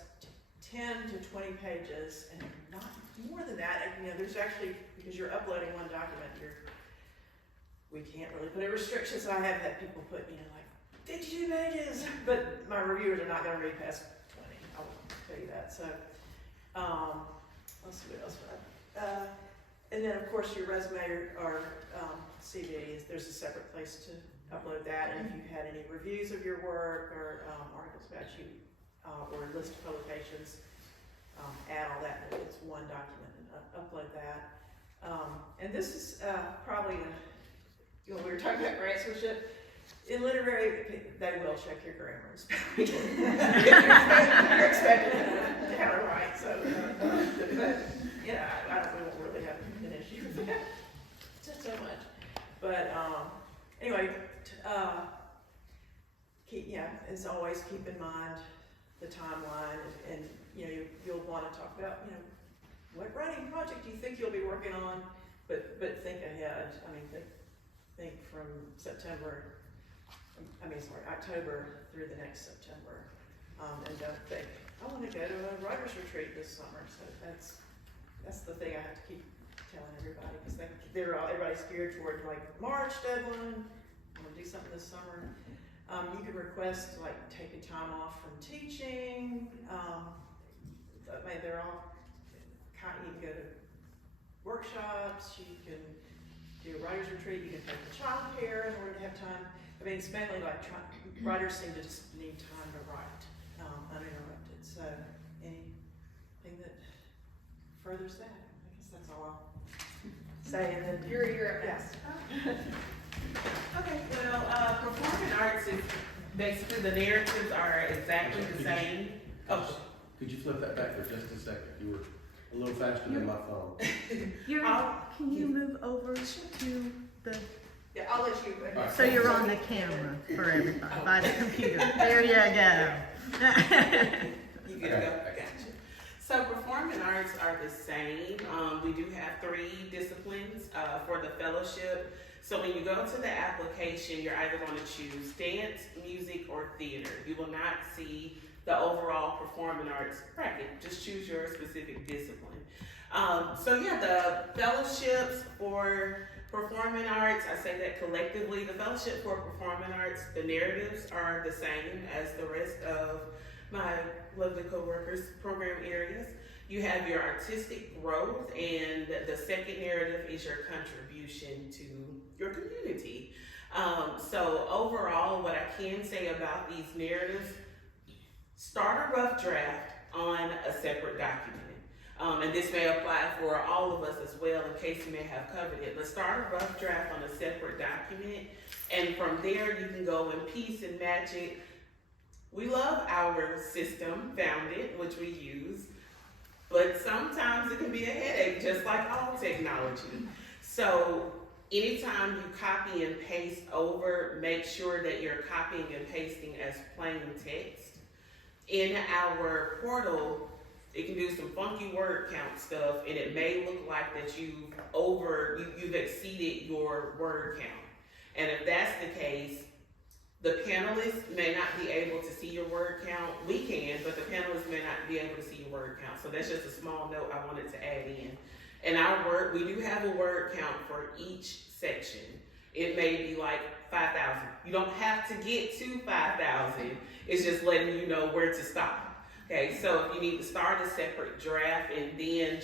10 to 20 pages, and not more than that. You know, there's actually, because you're uploading one document, we can't really put a restriction, so I have had people put, you know, like 52 pages, but my reviewers are not going to read past 20. I'll tell you that. So, let's see what else. And then, of course, your resume or CV, there's a separate place to upload that. And if you've had any reviews of your work or articles about you, or list of publications, add all that into one document and upload that. And this is probably, you know, we were talking about grant stewardship. In literary, they will check your grammar and spelling. You're expected to have it right, so, yeah, we won't really have an issue with that, just so much. But anyway, as always, keep in mind the timeline, and you know, you'll want to talk about, you know, what writing project do you think you'll be working on, but think ahead. I mean, think from October through the next September, and don't think, I want to go to a writer's retreat this summer. So that's the thing I have to keep telling everybody, because everybody's geared toward like March deadline. I want to do something this summer. You can request like taking time off from teaching. They're all kind. You can go to workshops. You can do a writer's retreat. You can take the child care in order to have time. I mean, it's mainly like writers seem to just need time to write uninterrupted. So anything that furthers that, I guess that's all I'll say. And then You're up next. Okay, well, performing arts is basically, the narratives are exactly the same. Oh, Could you flip that back for just a second? You were a little faster than my phone. Yuri, can you move over to the, yeah, I'll let you. so you're on the camera for everybody, by the computer. There you go. You gotta go. I got you. So performing arts are the same. We do have 3 disciplines for the fellowship. So when you go to the application, you're either going to choose dance, music, or theater. You will not see the overall performing arts bracket. Just choose your specific discipline. So yeah, the fellowships for performing arts, I say that collectively, the fellowship for performing arts, the narratives are the same as the rest of my lovely co-workers program areas. You have your artistic growth, and the second narrative is your contribution to your community. So overall, what I can say about these narratives, start a rough draft on a separate document. And this may apply for all of us as well, in case you may have covered it, but start a rough draft on a separate document, and from there you can go and piece and match it. We love our system, Founded, which we use, but sometimes it can be a headache, just like all technology. So anytime you copy and paste over, make sure that you're copying and pasting as plain text. In our portal, it can do some funky word count stuff, and it may look like that you've exceeded your word count. And if that's the case, the panelists may not be able to see your word count. We can, but the panelists may not be able to see your word count. So that's just a small note I wanted to add in. And we do have a word count for each section. It may be like 5,000. You don't have to get to 5,000. It's just letting you know where to stop. Okay, so if you need to start a separate draft and then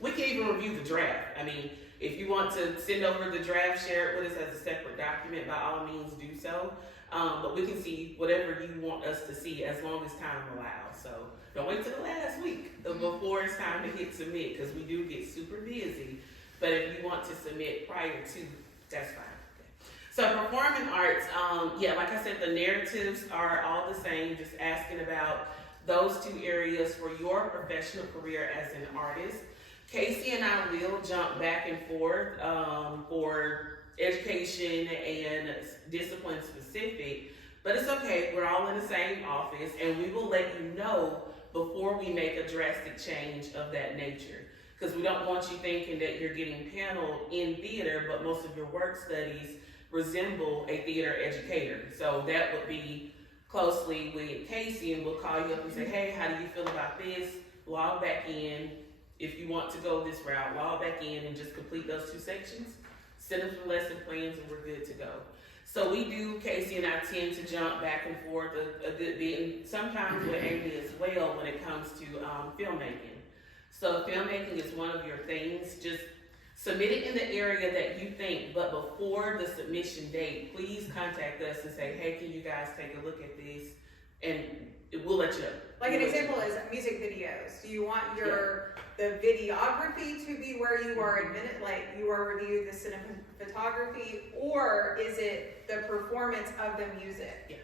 we can even review the draft. I mean, if you want to send over the draft, share it with us as a separate document, by all means do so. But we can see whatever you want us to see as long as time allows. So don't wait till the last week before it's time to hit submit, because we do get super busy. But if you want to submit prior to, that's fine. Okay. So performing arts, like I said, the narratives are all the same, just asking about those 2 areas for your professional career as an artist. Casey and I will jump back and forth for education and discipline specific, but it's okay. We're all in the same office, and we will let you know before we make a drastic change of that nature. Because we don't want you thinking that you're getting paneled in theater, but most of your work studies resemble a theater educator. So that would be closely with Casey, and we'll call you up and say, hey, how do you feel about this? Log back in. If you want to go this route, log back in and just complete those 2 sections. Send us the lesson plans, and we're good to go. So we do, Casey and I tend to jump back and forth a good bit, and sometimes with Amy as well when it comes to filmmaking. So filmmaking is one of your things. Just submit it in the area that you think, but before the submission date, please contact us and say, hey, can you guys take a look at this? And we'll let you know. Like an example is music videos. Do you want the videography to be where you are admitted, like you are reviewing the cinematography, or is it the performance of the music? Yeah.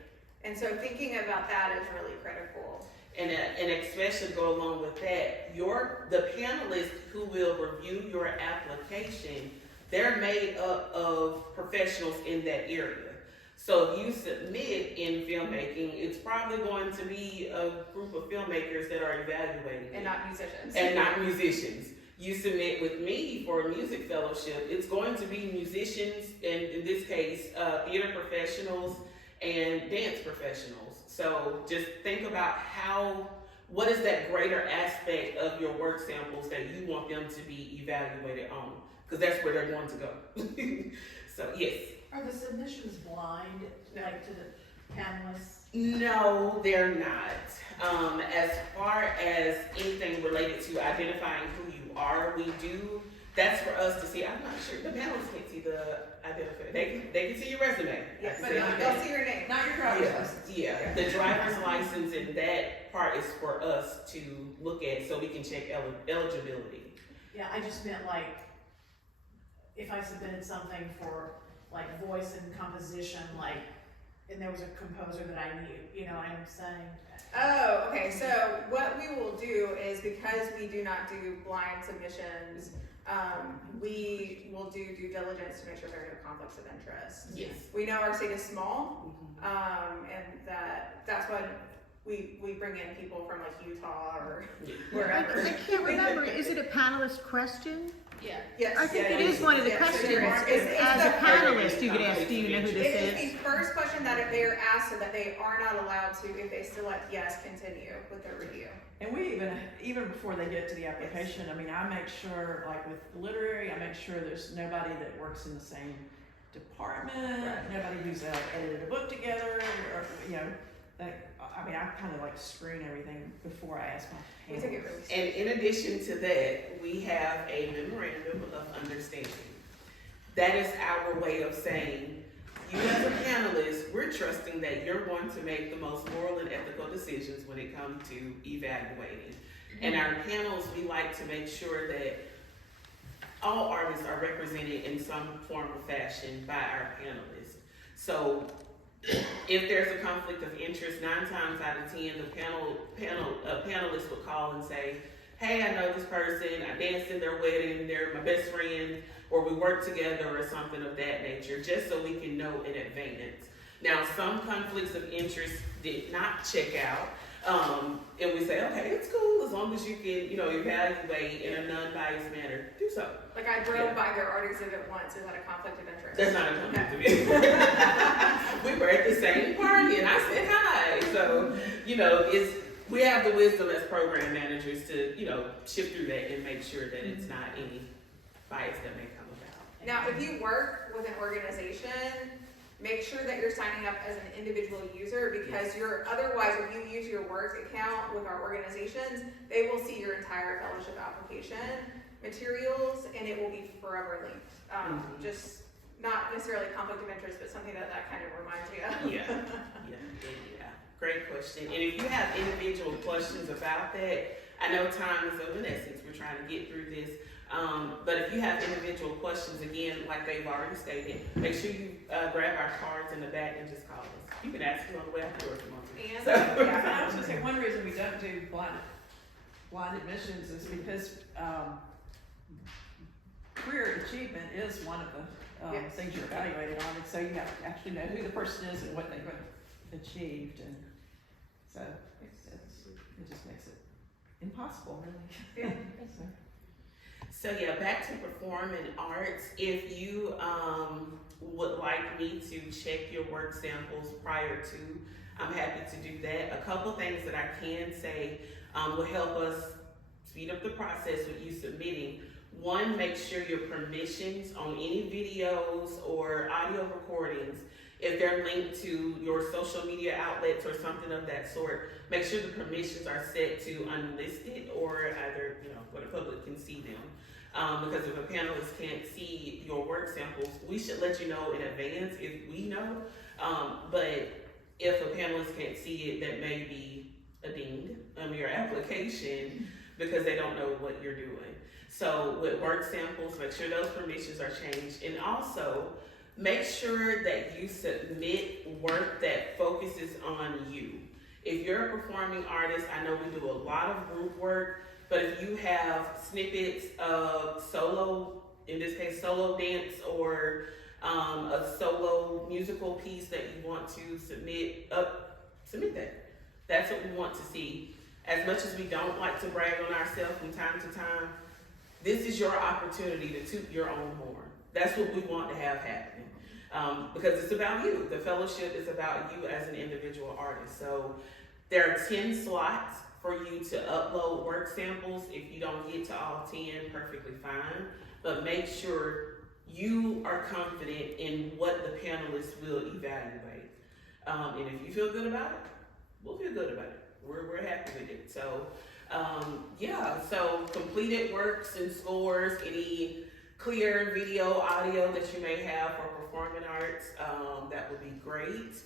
And so thinking about that is really critical. And especially go along with that, the panelists who will review your application, they're made up of professionals in that area. So if you submit in filmmaking, it's probably going to be a group of filmmakers that are evaluating. And not musicians. And not musicians. You submit with me for a music fellowship, it's going to be musicians, and in this case, theater professionals and dance professionals. So just think about what is that greater aspect of your work samples that you want them to be evaluated on? Because that's where they're going to go. So yes. Are the submissions blind, like to the panelists? No, they're not. As far as anything related to identifying who you are, that's for us to see. I'm not sure, the panelists can't see the identifier. They can see your resume. Yes, but they'll see your name. Not your driver's license. Yeah, the driver's license and that part is for us to look at so we can check eligibility. Yeah, I just meant like, if I submitted something for like voice and composition, and there was a composer that I knew, you know what I'm saying? Oh, okay, so what we will do is, because we do not do blind submissions, we will do due diligence to make sure there are no conflicts of interest. Yes. We know our state is small, and that's what we bring in people from like Utah or I wherever. can't remember, is it a panelist question? Yeah. Yes. I think yeah, it is one of the yeah, so questions. there are- it's As a the- panelist, you could ask, do you know who It this is is? the first question that if they are asked, so that they are not allowed to, if they select yes, continue with their review. And we even before they get to the application, I mean, I make sure, like with literary, I make sure there's nobody that works in the same department, Right. nobody who's edited a book together, or, you know, like, I mean, I kind of like screen everything before I ask my We take it panelists. really And in addition to that, we have a memorandum of understanding. That is our way of saying, you as a panelist, we're trusting that you're going to make the most moral and ethical decisions when it comes to evaluating. And our panels, we like to make sure that all artists are represented in some form or fashion by our panelists. So if there's a conflict of interest, 9 times out of 10, a panelist would call and say, hey, I know this person, I danced in their wedding, they're my best friend, or we work together or something of that nature, just so we can know in advance. Now, some conflicts of interest did not check out, and we say, okay, it's cool, as long as you can, evaluate in a non-biased manner, do so. Like I drove by their art exhibit once, is that a conflict of interest? That's not a conflict of interest. We were at the same party and I said hi. So, we have the wisdom as program managers to, shift through that and make sure that it's not any bias that may come about. Now, if you work with an organization, make sure that you're signing up as an individual user, because otherwise, if you use your work account with our organizations, they will see your entire fellowship application materials and it will be forever linked. Just not necessarily conflict of interest, but something that kind of reminds me of. Yeah. Great question. And if you have individual questions about that, I know time is of an essence. We're trying to get through this. But if you have individual questions, again, like they've already stated, make sure you grab our cards in the back and just call us. You can ask them on the way out the door if you want to. And, So- Yeah, and I was gonna say, one reason we don't do blind admissions is because, career achievement is one of the, Yes. things you're evaluated on, and so you have to actually know who the person is and what they've achieved, and so it just makes it impossible, really. Yeah. So, So yeah, back to performing arts. If you would like me to check your work samples prior to, I'm happy to do that. A couple things that I can say will help us speed up the process with you submitting. One, make sure your permissions on any videos or audio recordings, if they're linked to your social media outlets or something of that sort, make sure the permissions are set to unlisted or either, where the public can see them. Because if a panelist can't see your work samples, we should let you know in advance if we know. But if a panelist can't see it, that may be a ding on your application because they don't know what you're doing. So with work samples, make sure those permissions are changed. And also, make sure that you submit work that focuses on you. If you're a performing artist, I know we do a lot of group work, but if you have snippets of solo, in this case, solo dance or a solo musical piece that you want to submit that. That's what we want to see. As much as we don't like to brag on ourselves from time to time, this is your opportunity to toot your own horn. That's what we want to have happening. Because it's about you. The fellowship is about you as an individual artist. So there are 10 slots for you to upload work samples. If you don't get to all 10, perfectly fine. But make sure you are confident in what the panelists will evaluate. And if you feel good about it, we'll feel good about it. We're happy with it. So, so completed works and scores, any clear video, audio that you may have for performing arts, that would be great.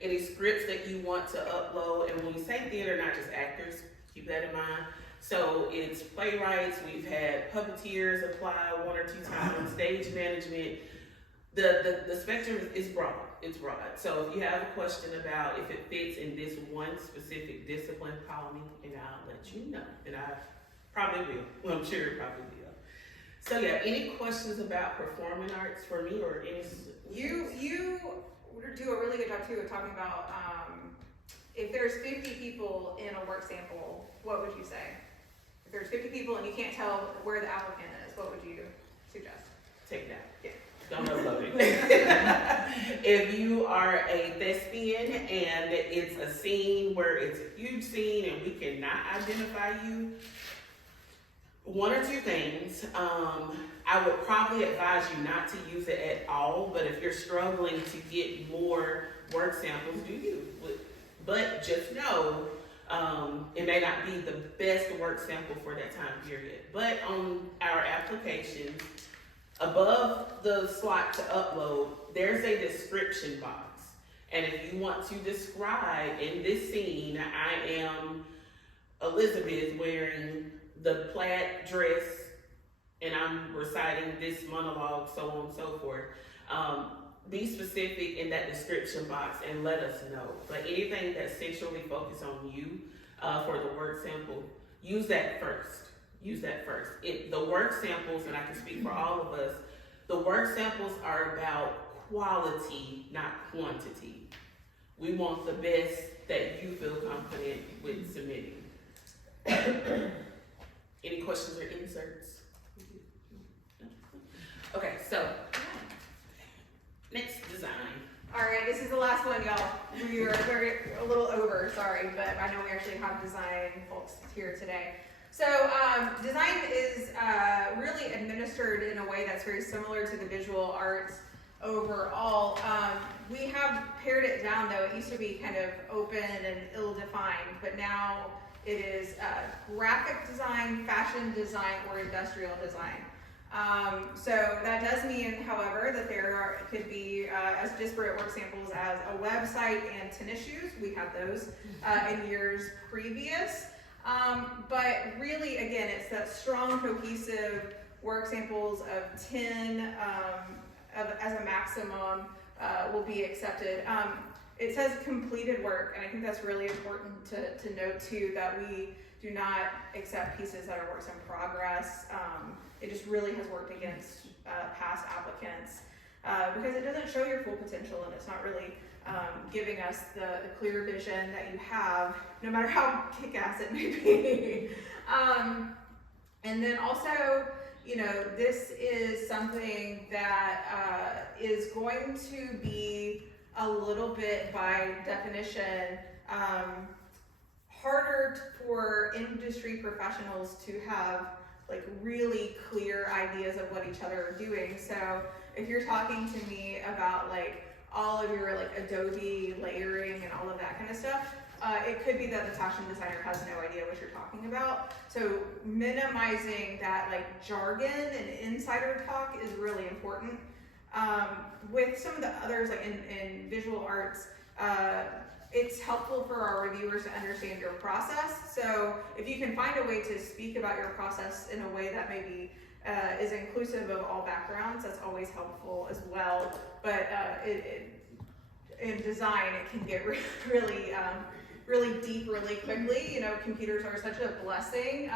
Any scripts that you want to upload, and when we say theater, not just actors, keep that in mind. So it's playwrights, we've had puppeteers apply 1 or 2 times, stage management. The spectrum is broad, it's broad. So if you have a question about if it fits in this one specific discipline, call me and I'll let you know. And I probably will, well, I'm sure it probably will. So yeah, any questions about performing arts for me or any? You do a really good job too of talking about if there's 50 people in a work sample, what would you say? If there's 50 people and you can't tell where the applicant is, what would you suggest? Take that. Yeah. Don't upload it. If you are a thespian and it's a scene where it's a huge scene and we cannot identify you, one or two things. I would probably advise you not to use it at all, but if you're struggling to get more work samples, do you? But just know, it may not be the best work sample for that time period. But on our applications, above the slot to upload, there's a description box. And if you want to describe, in this scene, I am Elizabeth wearing the plaid dress, and I'm reciting this monologue, so on and so forth. Be specific in that description box and let us know. But anything that's sexually focused on you for the work sample, use that first. Use that first. The work samples, and I can speak for all of us, the work samples are about quality, not quantity. We want the best that you feel confident with submitting. Any questions or inserts? Okay, so next design. All right, this is the last one, y'all. We're a little over, sorry, but I know we actually have design folks here today. So design is really administered in a way that's very similar to the visual arts overall. We have pared it down though. It used to be kind of open and ill-defined, but now it is graphic design, fashion design, or industrial design. So that does mean, however, that there could be as disparate work samples as a website and tennis shoes. We have those in years previous. But really, again, it's that strong, cohesive work samples of 10 as a maximum will be accepted. It says completed work, and I think that's really important to note too, that we do not accept pieces that are works in progress. It just really has worked against past applicants because it doesn't show your full potential, and it's not really giving us the clear vision that you have, no matter how kick-ass it may be. And then also, you know, this is something that is going to be a little bit, by definition, harder for industry professionals to have like really clear ideas of what each other are doing. So if you're talking to me about like all of your like Adobe layering and all of that kind of stuff, it could be that the fashion designer has no idea what you're talking about. So minimizing that like jargon and insider talk is really important. With some of the others, like in visual arts, it's helpful for our reviewers to understand your process. So if you can find a way to speak about your process in a way that maybe is inclusive of all backgrounds, that's always helpful as well. But in design, it can get really deep really quickly. You know, computers are such a blessing,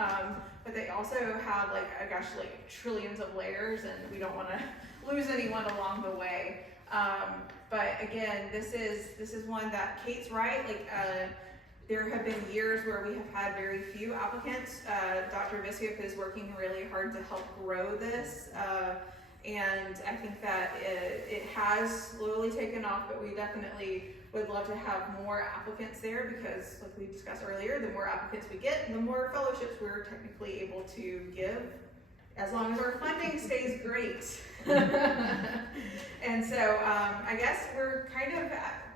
but they also have like trillions of layers, and we don't want to lose anyone along the way. But again, this is one that Kate's right. Like there have been years where we have had very few applicants. Dr. Viscoup is working really hard to help grow this, and I think that it has slowly taken off. But we definitely would love to have more applicants there, because, like we discussed earlier, the more applicants we get, the more fellowships we're technically able to give, as long as our funding stays great. And so I guess we're kind of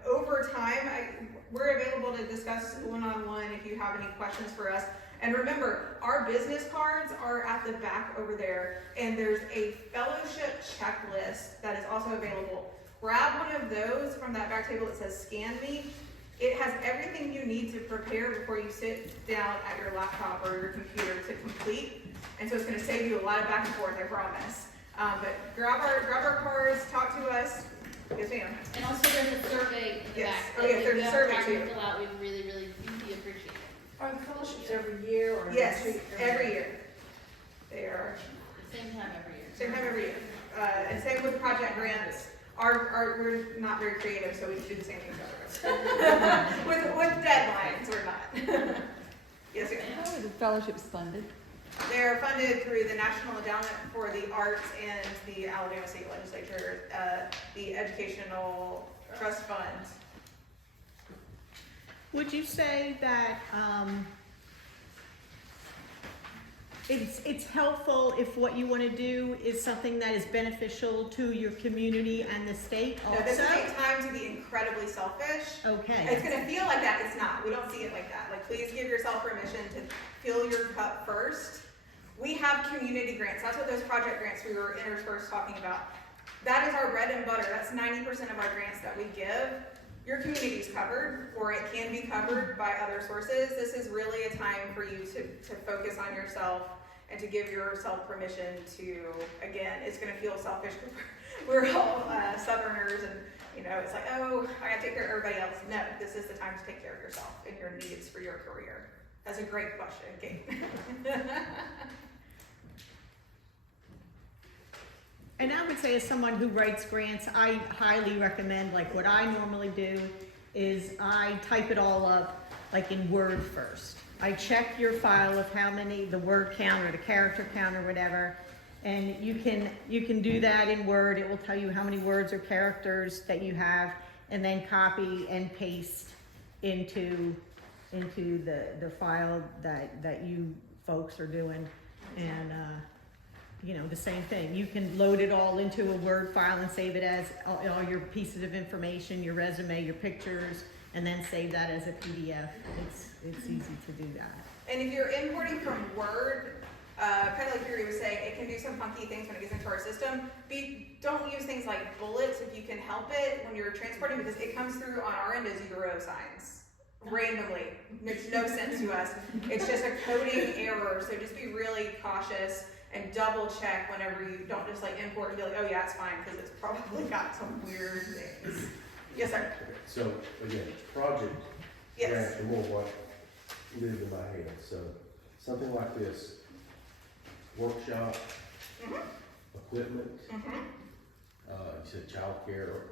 over time. We're available to discuss one-on-one if you have any questions for us. And remember, our business cards are at the back over there, and there's a fellowship checklist that is also available. Grab one of those from that back table that says Scan Me. It has everything you need to prepare before you sit down at your laptop or your computer to complete. And so it's going to save you a lot of back and forth, I promise. But grab our cards, talk to us. Yes, ma'am. And also there's a survey in the Yes. back. Oh, yeah, there's a survey If too. you have time to fill out, we'd really appreciate it. Are the fellowships every year or? Yes, every year. They are Same time every year. same time every year. And same with project grants. we're not very creative, so we do the same things over and over. With deadlines or not. Yes, yes. How are the fellowships funded? They're funded through the National Endowment for the Arts and the Alabama State Legislature, the Educational Trust Fund. Would you say that, it's helpful if what you wanna do is something that is beneficial to your community and the state also? No, this takes time to be incredibly selfish. Okay. It's gonna feel like that, it's not. We don't see it like that. Like, please give yourself permission to fill your cup first. We have community grants. That's what those project grants we were interspersed talking about. That is our bread and butter. That's 90% of our grants that we give. Your community's covered, or it can be covered by other sources. This is really a time for you to focus on yourself and to give yourself permission to, again, it's gonna feel selfish. We're all Southerners, and you know, it's like, oh, I gotta take care of everybody else. No, this is the time to take care of yourself and your needs for your career. That's a great question, Kate. And I would say, as someone who writes grants, I highly recommend, like, what I normally do is I type it all up, like, in Word first. I check your file of how many, the word count or the character count or whatever, and you can do that in Word. It will tell you how many words or characters that you have, and then copy and paste into the file that you folks are doing. And you know, the same thing. You can load it all into a Word file and save it as all your pieces of information, your resume, your pictures, and then save that as a PDF. It's easy to do that. And if you're importing from Word, kind of like Yuri was saying, it can do some funky things when it gets into our system. Don't use things like bullets if you can help it when you're transporting, because it comes through on our end as Euro signs randomly. Makes no sense to us. It's just a coding error, so just be really cautious and double check whenever you don't just like import and be like, oh yeah, it's fine, because it's probably got some weird things. Yes, sir. So, again, project Yes. grants are more what live in my head, so something like this, workshop, Mhm. equipment, Mhm. you said childcare, or,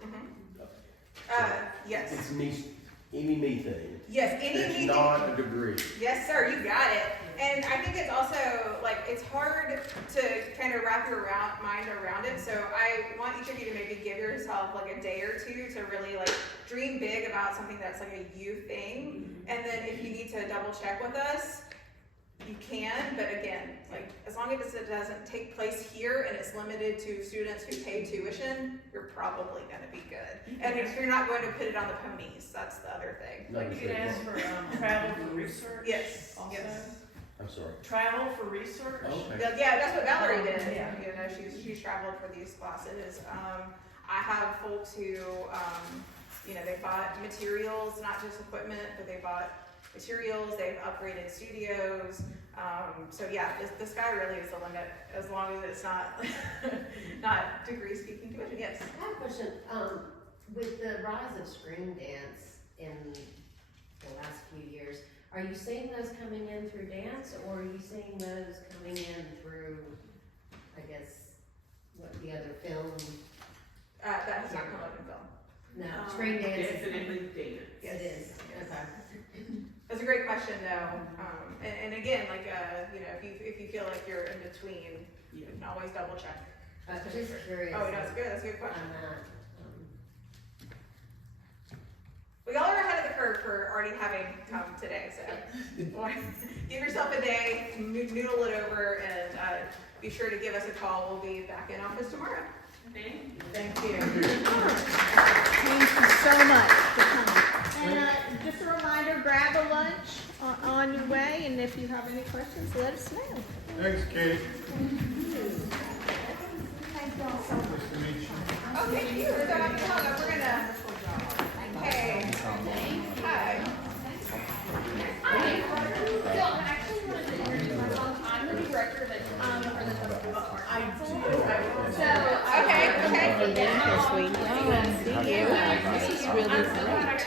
Yes. it's me, any me thing. Yes, any It's meeting. not a degree. Yes, sir, you got it. And I think it's also, like, it's hard to kind of wrap your mind around it. So I want each of you to maybe give yourself like a day or two to really like dream big about something that's like a you thing. And then if you need to double check with us, you can, but again, like, as long as it doesn't take place here and it's limited to students who pay tuition, you're probably gonna be good. And if you're not going to put it on the ponies, that's the other thing. No, Like, you can ask for travel for research. Yes, Also. yes. I'm sorry. Travel for research. Okay. Yeah, that's what Valerie did. Yeah. You know, she's traveled for these classes. I have folks who, you know, they bought materials, not just equipment, but they bought materials, they've upgraded studios. So yeah, the sky really is the limit, as long as it's not, not degree speaking tuition. Yes. I have a question. With the rise of screen dance in the last few years, are you seeing those coming in through dance, or are you seeing those coming in through, I guess, what, the other film? That has not come up in film. No, screen dance is. Definitely dance. Yes. It is, okay. That's a great question though. And again, like, you know, if you feel like you're in between, you can always double check. I was just curious. Oh, no, that's good, that's a good question. On that. We all are ahead of the curve for already having come today, so give yourself a day, noodle it over, and be sure to give us a call. We'll be back in office tomorrow. Thank you. Thank you. Thank you so much for coming. And just a reminder, grab a lunch on your way, and if you have any questions, let us know. Thanks, Kate. Thank you all so much. Nice to meet you. Oh, thank you. So we're gonna. Hey. Hi. So I actually wanted to introduce myself. I'm the director of education for the Festival of Arts. I do. So okay. See you. This is really great.